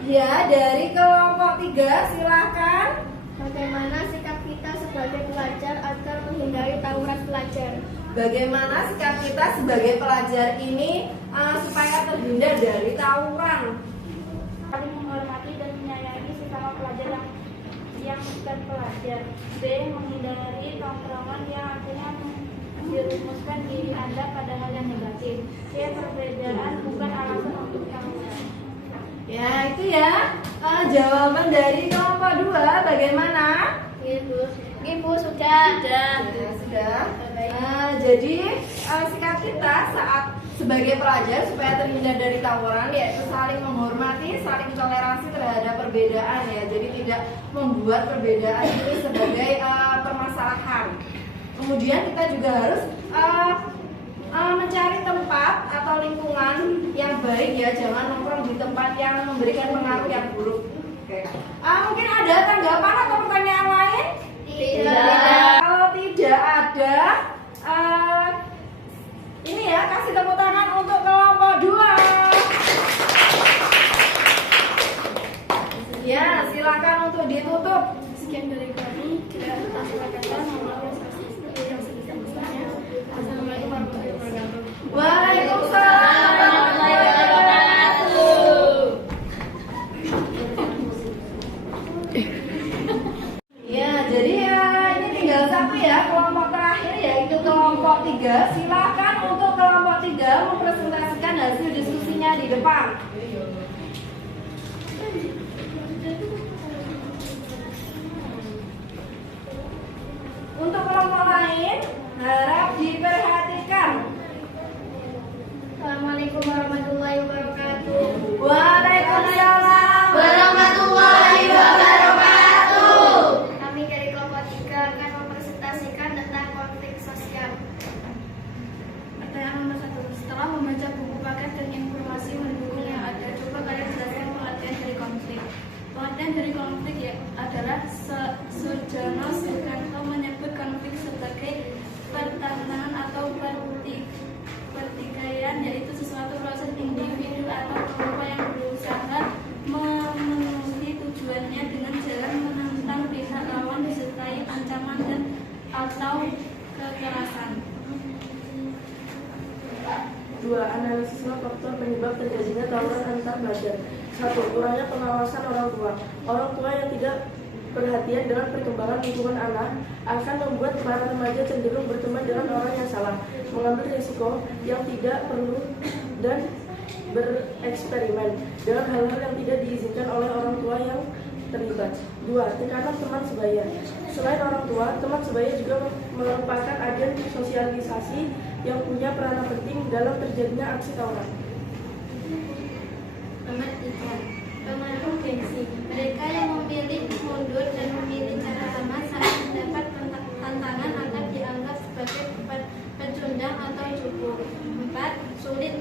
Ya, dari kelompok 3 silahkan. Bagaimana sikap kita sebagai pelajar agar menghindari tawuran pelajar? Bagaimana sikap kita sebagai pelajar ini supaya terhindar dari tawuran. Saling menghormati dan menyayangi sesama pelajar yang terpelajar. B. Menghindari tongkrongan yang akhirnya menjerumuskan diri Anda pada hal yang negatif. C. Perbedaan bukan alasan untuk tawuran. Ya, itu ya jawaban dari kelompok 2. Bagaimana? Ibu sudah. Sudah. Jadi sikap kita saat sebagai pelajar supaya terhindar dari tawuran yaitu saling menghormati, saling toleransi terhadap perbedaan ya. Jadi tidak membuat perbedaan ini sebagai permasalahan. Kemudian kita juga harus mencari tempat atau lingkungan yang baik ya, jangan nongkrong di tempat yang memberikan pengaruh yang buruk. Oke. Mungkin ada tanggapan atau pertanyaan lain? Tidak. Kalau tidak ada, ini ya kasih tepuk tangan untuk kelompok 2. Ya, silakan untuk ditutup. Sekian dari kami. Kita atas kata yang sebesar-besarnya. Assalamualaikum warahmatullahi wabarakatuh. Waalaikumsalam warahmatullahi wabarakatuh. Ya, jadi ini tinggal satu ya, kelompok terakhir yaitu kelompok 3. Silakan untuk kelompok 3 mempresentasikan hasil diskusinya di depan. Untuk kelompok lain, harap diperhatikan. Assalamualaikum warahmatullahi wabarakatuh. Waalaikumsalam warahmatullahi wabarakatuh. Kami dari kelompok 3 akan mempresentasikan tentang konflik sosial. Pertanyaan nomor 1. Setelah membaca buku paket dan informasi mendukung yang ada, coba kalian jelaskan pengertian dari konflik. Pengertian dari konflik ya adalah Surjono Sukanto menyebut konflik sebagai pertentangan atau pertikaian, yaitu sesuatu proses individu atau kelompok yang berusaha memenuhi tujuannya dengan jalan menentang pihak lawan disertai ancaman dan atau kekerasan. 2. Analisisme faktor penyebab terjadinya tawuran antar pelajar. 1. Kurangnya pengawasan orang tua. Orang tua yang tidak perhatian dengan perkembangan lingkungan anak akan membuat para remaja cenderung berteman dengan orang yang salah, mengambil risiko yang tidak perlu dan bereksperimen dengan hal-hal yang tidak diizinkan oleh orang tua yang terlibat. 2. Tekanan teman sebaya. Selain orang tua, teman sebaya juga merupakan agen sosialisasi yang punya peranan penting dalam terjadinya aksi tawuran. Pengaruh gengsi. Mereka yang memilih mundur dan memilih cara aman saat mendapat tantangan akan dianggap sebagai pecundang atau cupu. 4. Sulit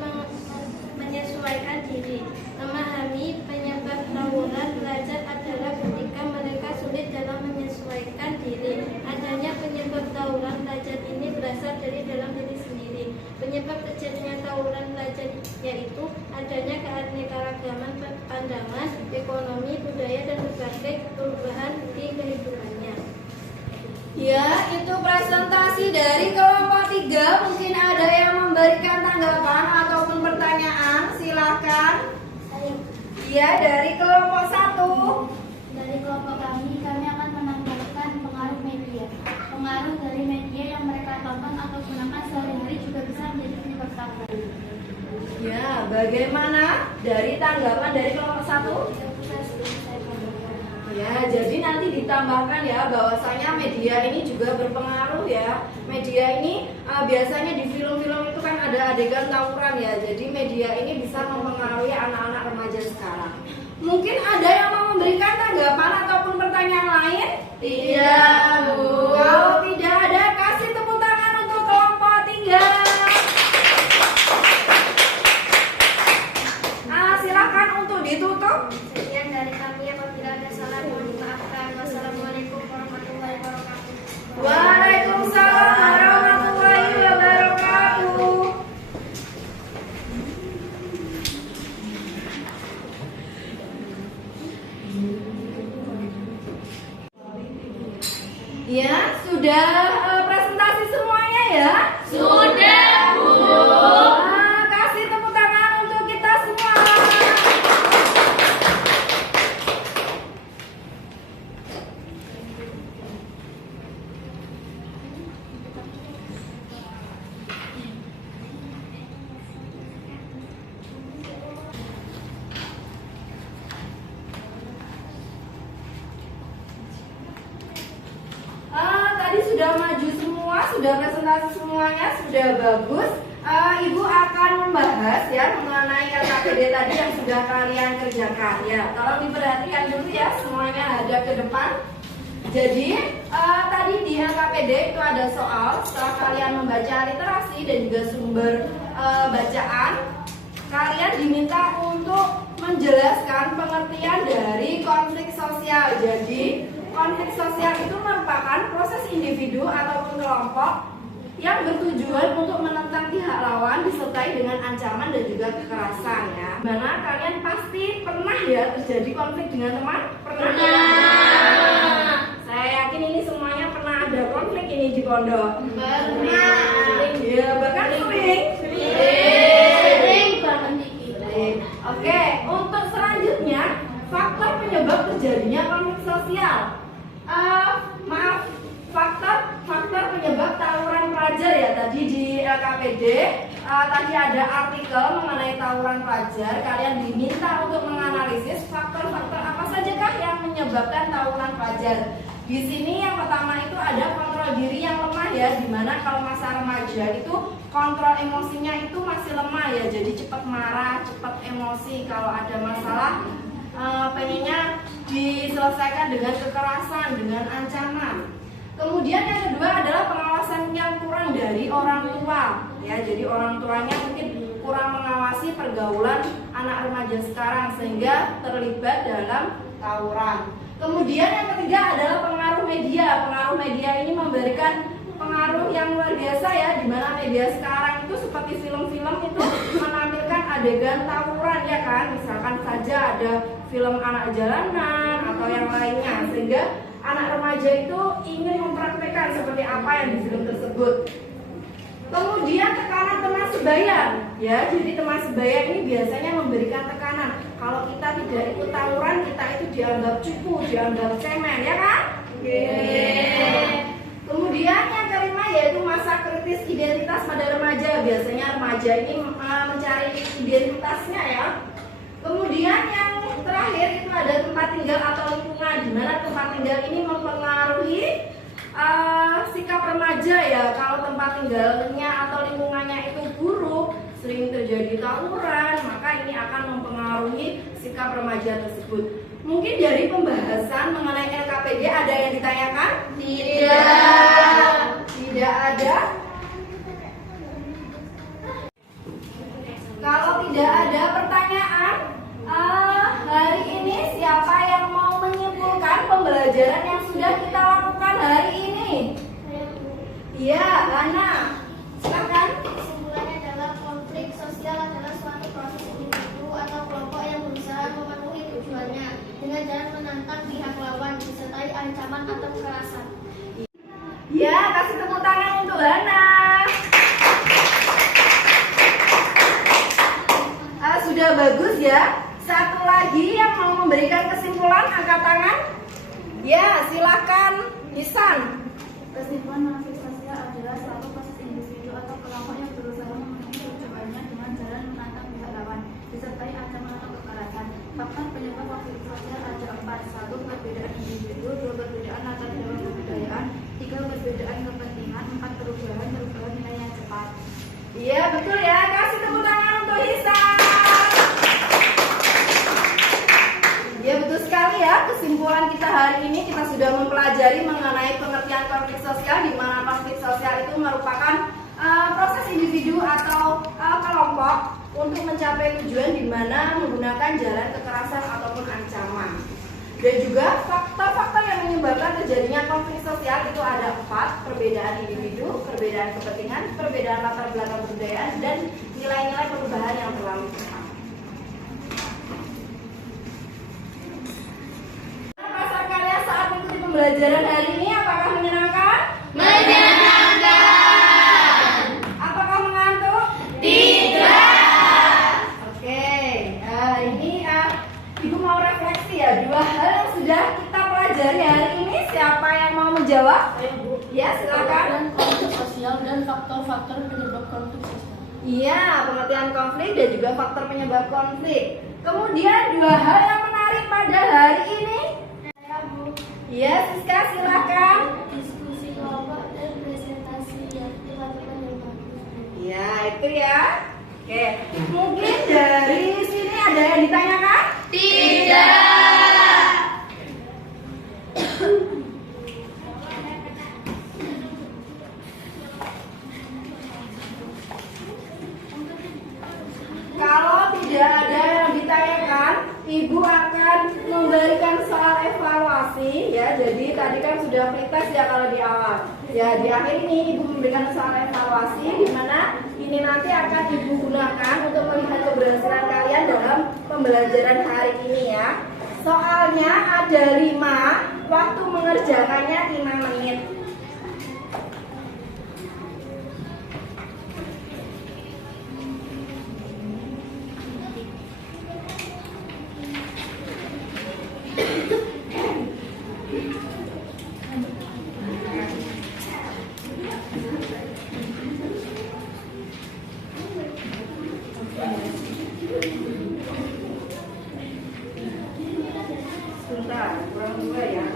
menyesuaikan diri. Memahami penyebab tawuran pelajar adalah ketika mereka sulit dalam menyesuaikan diri. Adanya penyebab tawuran pelajar ini berasal dari dalam diri sendiri. Penyebab terjadinya tawuran pelajar yaitu adanya keanekaragaman pandangan, ekonomi, budaya, dan berbagai perubahan di kehidupannya. Ya, itu presentasi dari kelompok 3. Mungkin ada yang memberikan tanggapan ataupun pertanyaan. Silahkan. Ya, dari kelompok 1. Dari kelompok kami akan menambahkan pengaruh media. Pengaruh dari media yang mereka tonton atau gunakan sehari-hari juga bisa menjadi penyebab tawuran. Ya, bagaimana dari tanggapan dari kelompok 1? Ya, jadi nanti ditambahkan ya bahwasanya media ini juga berpengaruh ya. Media ini biasanya di film-film itu kan ada adegan tawuran ya. Jadi media ini bisa mempengaruhi anak-anak remaja sekarang. Mungkin ada yang mau memberikan tanggapan ataupun pertanyaan lain? Tidak, Bu. Kalau tidak ada, kasih tepuk tangan untuk kelompok 3. Silakan untuk ditutup. Sekian dari kami, apabila ada salah mohon dimaafkan. Wassalamualaikum warahmatullahi wabarakatuh. Waalaikumsalam warahmatullahi wabarakatuh. Ya, sudah presentasi semuanya ya? Sudah, Bu. Kasih tepuk tangan untuk kita tadi sudah maju semua, sudah presentasi semuanya, sudah bagus. Ibu akan membahas ya mengenai LKPD tadi yang sudah kalian kerjakan ya. Kalau diperhatikan dulu ya, semuanya ada ke depan. Jadi tadi di LKPD itu ada soal. Setelah kalian membaca literasi dan juga sumber bacaan, kalian diminta untuk menjelaskan pengertian dari konflik sosial. Jadi konflik sosial itu merupakan proses individu ataupun kelompok yang bertujuan untuk menentang pihak lawan disertai dengan ancaman dan juga kekerasan ya. Mana kalian pasti pernah ya terjadi konflik dengan teman? Pernah? Saya yakin ini semuanya pernah ada konflik ini di pondok. Pernah. Ya, bahkan sering. Sering banget dikit. Oke, untuk selanjutnya faktor penyebab terjadinya konflik sosial. Faktor penyebab tawuran pelajar ya tadi di LKPD. Tadi ada artikel mengenai tawuran pelajar. Kalian diminta untuk menganalisis faktor-faktor apa sajakah yang menyebabkan tawuran pelajar. Di sini yang pertama itu ada kontrol diri yang lemah ya, dimana kalau masa remaja itu kontrol emosinya itu masih lemah ya, jadi cepat marah, cepat emosi. Kalau ada masalah pengennya diselesaikan dengan kekerasan, dengan ancaman. Kemudian yang kedua adalah pengawasan yang kurang dari orang tua ya, jadi orang tuanya mungkin kurang mengawasi pergaulan anak remaja sekarang sehingga terlibat dalam tawuran. Kemudian yang ketiga adalah pengaruh media. Pengaruh media ini memberikan pengaruh yang luar biasa ya, di mana media sekarang itu seperti film-film itu menampilkan adegan tawuran ya kan. Misalkan saja ada film anak jalanan atau yang lainnya, sehingga anak remaja itu ingin mempraktekkan seperti apa yang di film tersebut. Kemudian tekanan teman sebaya ya, jadi teman sebaya ini biasanya memberikan tekanan. Kalau kita tidak ikut tawuran, kita itu dianggap cupu, dianggap cemen ya kan? Kemudian yang kelima yaitu masa kritis identitas pada remaja. Biasanya remaja ini mencari identitasnya ya. Kemudian yang terakhir itu ada tempat tinggal atau lingkungan, di mana tempat tinggal ini mempengaruhi sikap remaja ya. Kalau tempat tinggalnya atau lingkungannya itu buruk, sering terjadi tawuran, maka ini akan mempengaruhi sikap remaja tersebut. Mungkin dari pembahasan mengenai LKPD ada yang ditanyakan? Tidak ada. Kalau tidak ada pertanyaan, hari ini siapa yang mau menyimpulkan pembelajaran yang sudah kita lakukan hari ini? Iya, Lana. Silakan. Kesimpulannya adalah konflik sosial adalah suatu proses individu atau kelompok yang berusaha memenuhi tujuannya dengan jalan menantang pihak lawan disertai ancaman atau kekerasan. Ya, kasih tepuk tangan untuk Hana. Sudah bagus ya. Satu lagi yang mau memberikan kesimpulan, angkat tangan. Ya, silakan, Nisan. Kesimpulan konflik sosial adalah suatu proses individu atau kelompok yang berusaha memenuhi tujuannya dengan jalan menantang pihak lawan disertai ancaman atau kekerasan. Faktor penyebab konflik sosial ada 4. 1. Perbedaan individu. 2. Perbedaan latar belakang kebudayaan. 3. Perbedaan kepentingan. 4. Perubahan nilai yang cepat. Iya, betul ya. Kasih tepuk tangan untuk Hisan. Ya, betul sekali ya. Kesimpulan kita hari ini kita sudah mempelajari mengenai pengertian konflik sosial, di mana konflik sosial itu merupakan proses individu atau kelompok untuk mencapai tujuan, di mana menggunakan jalan kekerasan ataupun ancaman. Dan juga faktor-faktor yang menyebabkan terjadinya konflik sosial itu ada 4: perbedaan individu, perbedaan kepentingan, perbedaan latar belakang kebudayaan, dan nilai-nilai perubahan yang terlalu cepat. Perasaan kalian saat mengikuti pembelajaran hari ini apakah menyenangkan? Menyenangkan. Apakah mengantuk? Tidak. Oke, ini Ibu mau refleksi ya, 2 hal yang sudah kita pelajari hari ini. Siapa yang mau menjawab? Ya, silakan. Konflik sosial dan faktor-faktor penyebab konflik sosial. Iya, pengertian konflik dan juga faktor penyebab konflik. Kemudian 2 hal yang menarik pada hari ini. Iya, Siska, silakan. Diskusi kelompok Ya, itu ya. Oke, mungkin dari sini ada yang ditanyakan? Tidak. Kalau tidak ada yang ditanyakan, Ibu akan memberikan soal evaluasi ya. Jadi tadi kan sudah pretest ya kalau di awal. Ya, di akhir ini Ibu memberikan soal evaluasi di mana ini nanti akan Ibu gunakan untuk melihat keberhasilan kalian dalam pembelajaran hari ini ya. Soalnya ada 5, waktu mengerjakannya 5 menit. Sebentar, kurang 2 ya.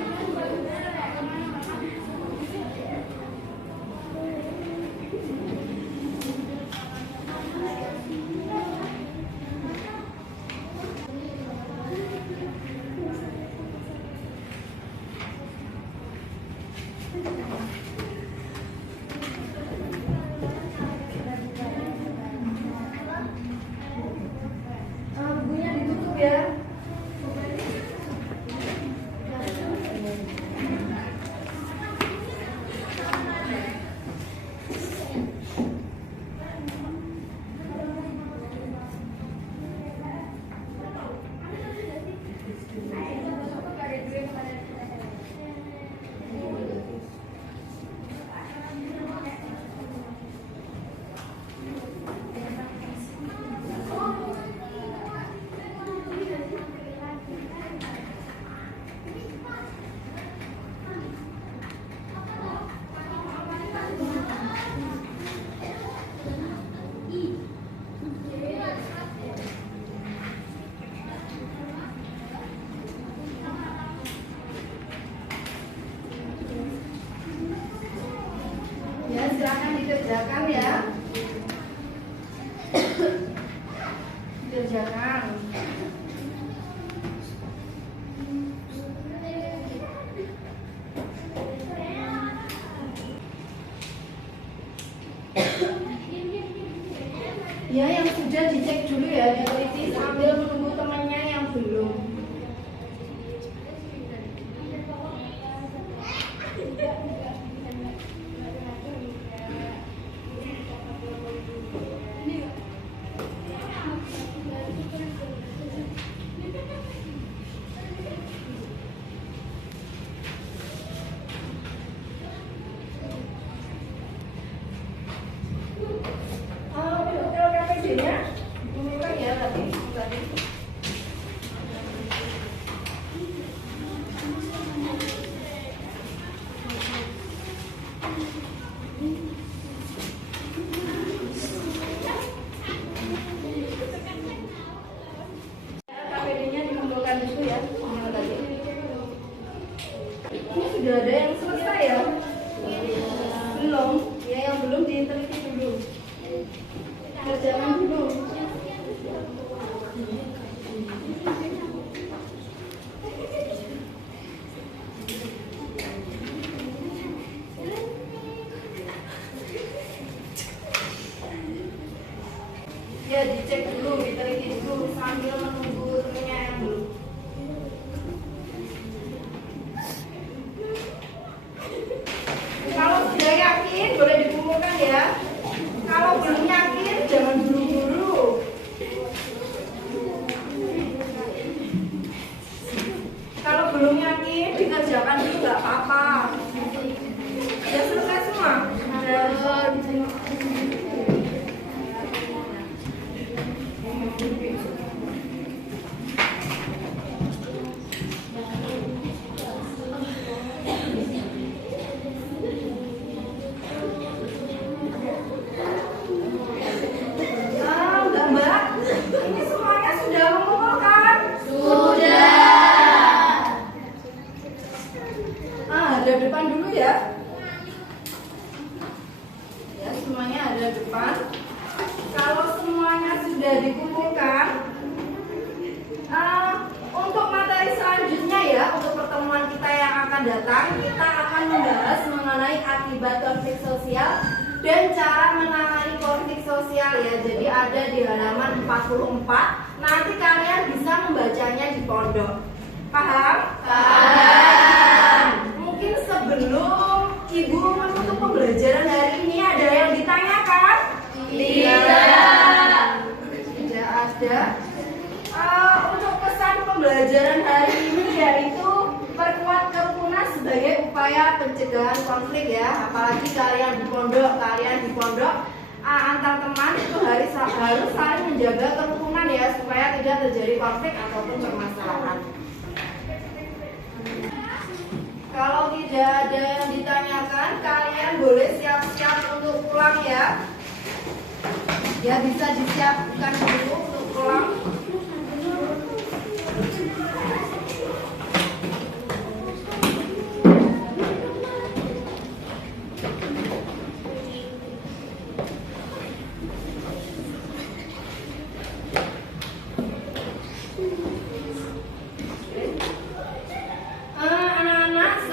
Bukunya ditutup ya. Ya, silakan dikerjakan ya. Dikerjakan. Ya, yang sudah dicek dulu ya, diteliti sambil menunggu temannya yang belum. Hotel KPD-nya dibumikan ya tadi. KPD-nya dikumpulkan dulu ya. Yang tadi. Ini sudah ada yang selesai ya? Belum. Ya, yang belum diteliti dulu. Kerjakan dulu. Ya, dicek dulu, diteliti dulu sambil menunggu temennya yang belum. Kalau sudah yakin boleh dikumpulkan ya. Kalau belum yakin jangan buru-buru. Kalau belum yakin dikerjakan dulu nggak apa-apa. Ya, selesai semua. Mbak, ini semuanya sudah mengumpulkan? Sudah. Hadap depan dulu ya. Ya, semuanya hadap depan. Kalau semuanya sudah dikumpulkan, untuk materi selanjutnya ya, untuk pertemuan kita yang akan datang, kita akan membahas mengenai akibat konflik sosial dan cara menangani konflik sosial ya. Jadi ada di halaman 44. Nanti kalian bisa membacanya di pondok. Paham? Paham. Mungkin sebelum Ibu menutup pembelajaran hari ini ada yang ditanyakan? Tidak. Tidak ada. Untuk pesan pembelajaran hari ini yaitu perkuat kerukunan sebagai upaya pencegahan konflik ya. Apalagi kalian di pondok antar teman itu harus saling menjaga kerukunan ya, supaya tidak terjadi konflik ataupun permasalahan. Kalau tidak ada yang ditanyakan, kalian boleh siap-siap untuk pulang ya. Ya, bisa disiapkan dulu untuk pulang.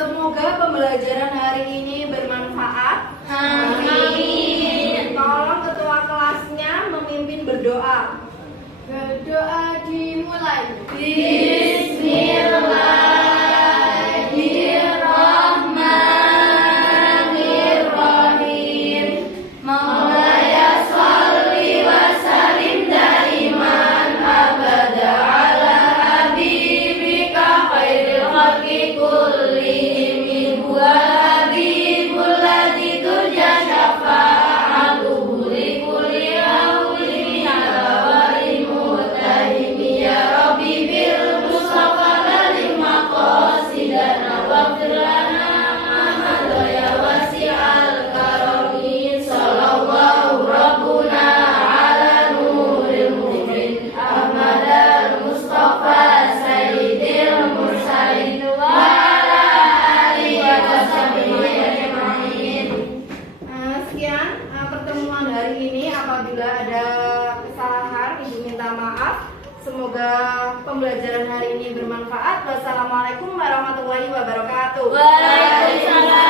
Semoga pembelajaran hari ini bermanfaat. Amin. Tolong ketua kelasnya memimpin berdoa. Berdoa dimulai. Bismillahirrahmanirrahim. Maulaya sholli wa sallim daiman abada ala habibika khairil khalqi kullihim. Semoga pembelajaran hari ini bermanfaat. Wassalamualaikum warahmatullahi wabarakatuh. Waalaikumsalam.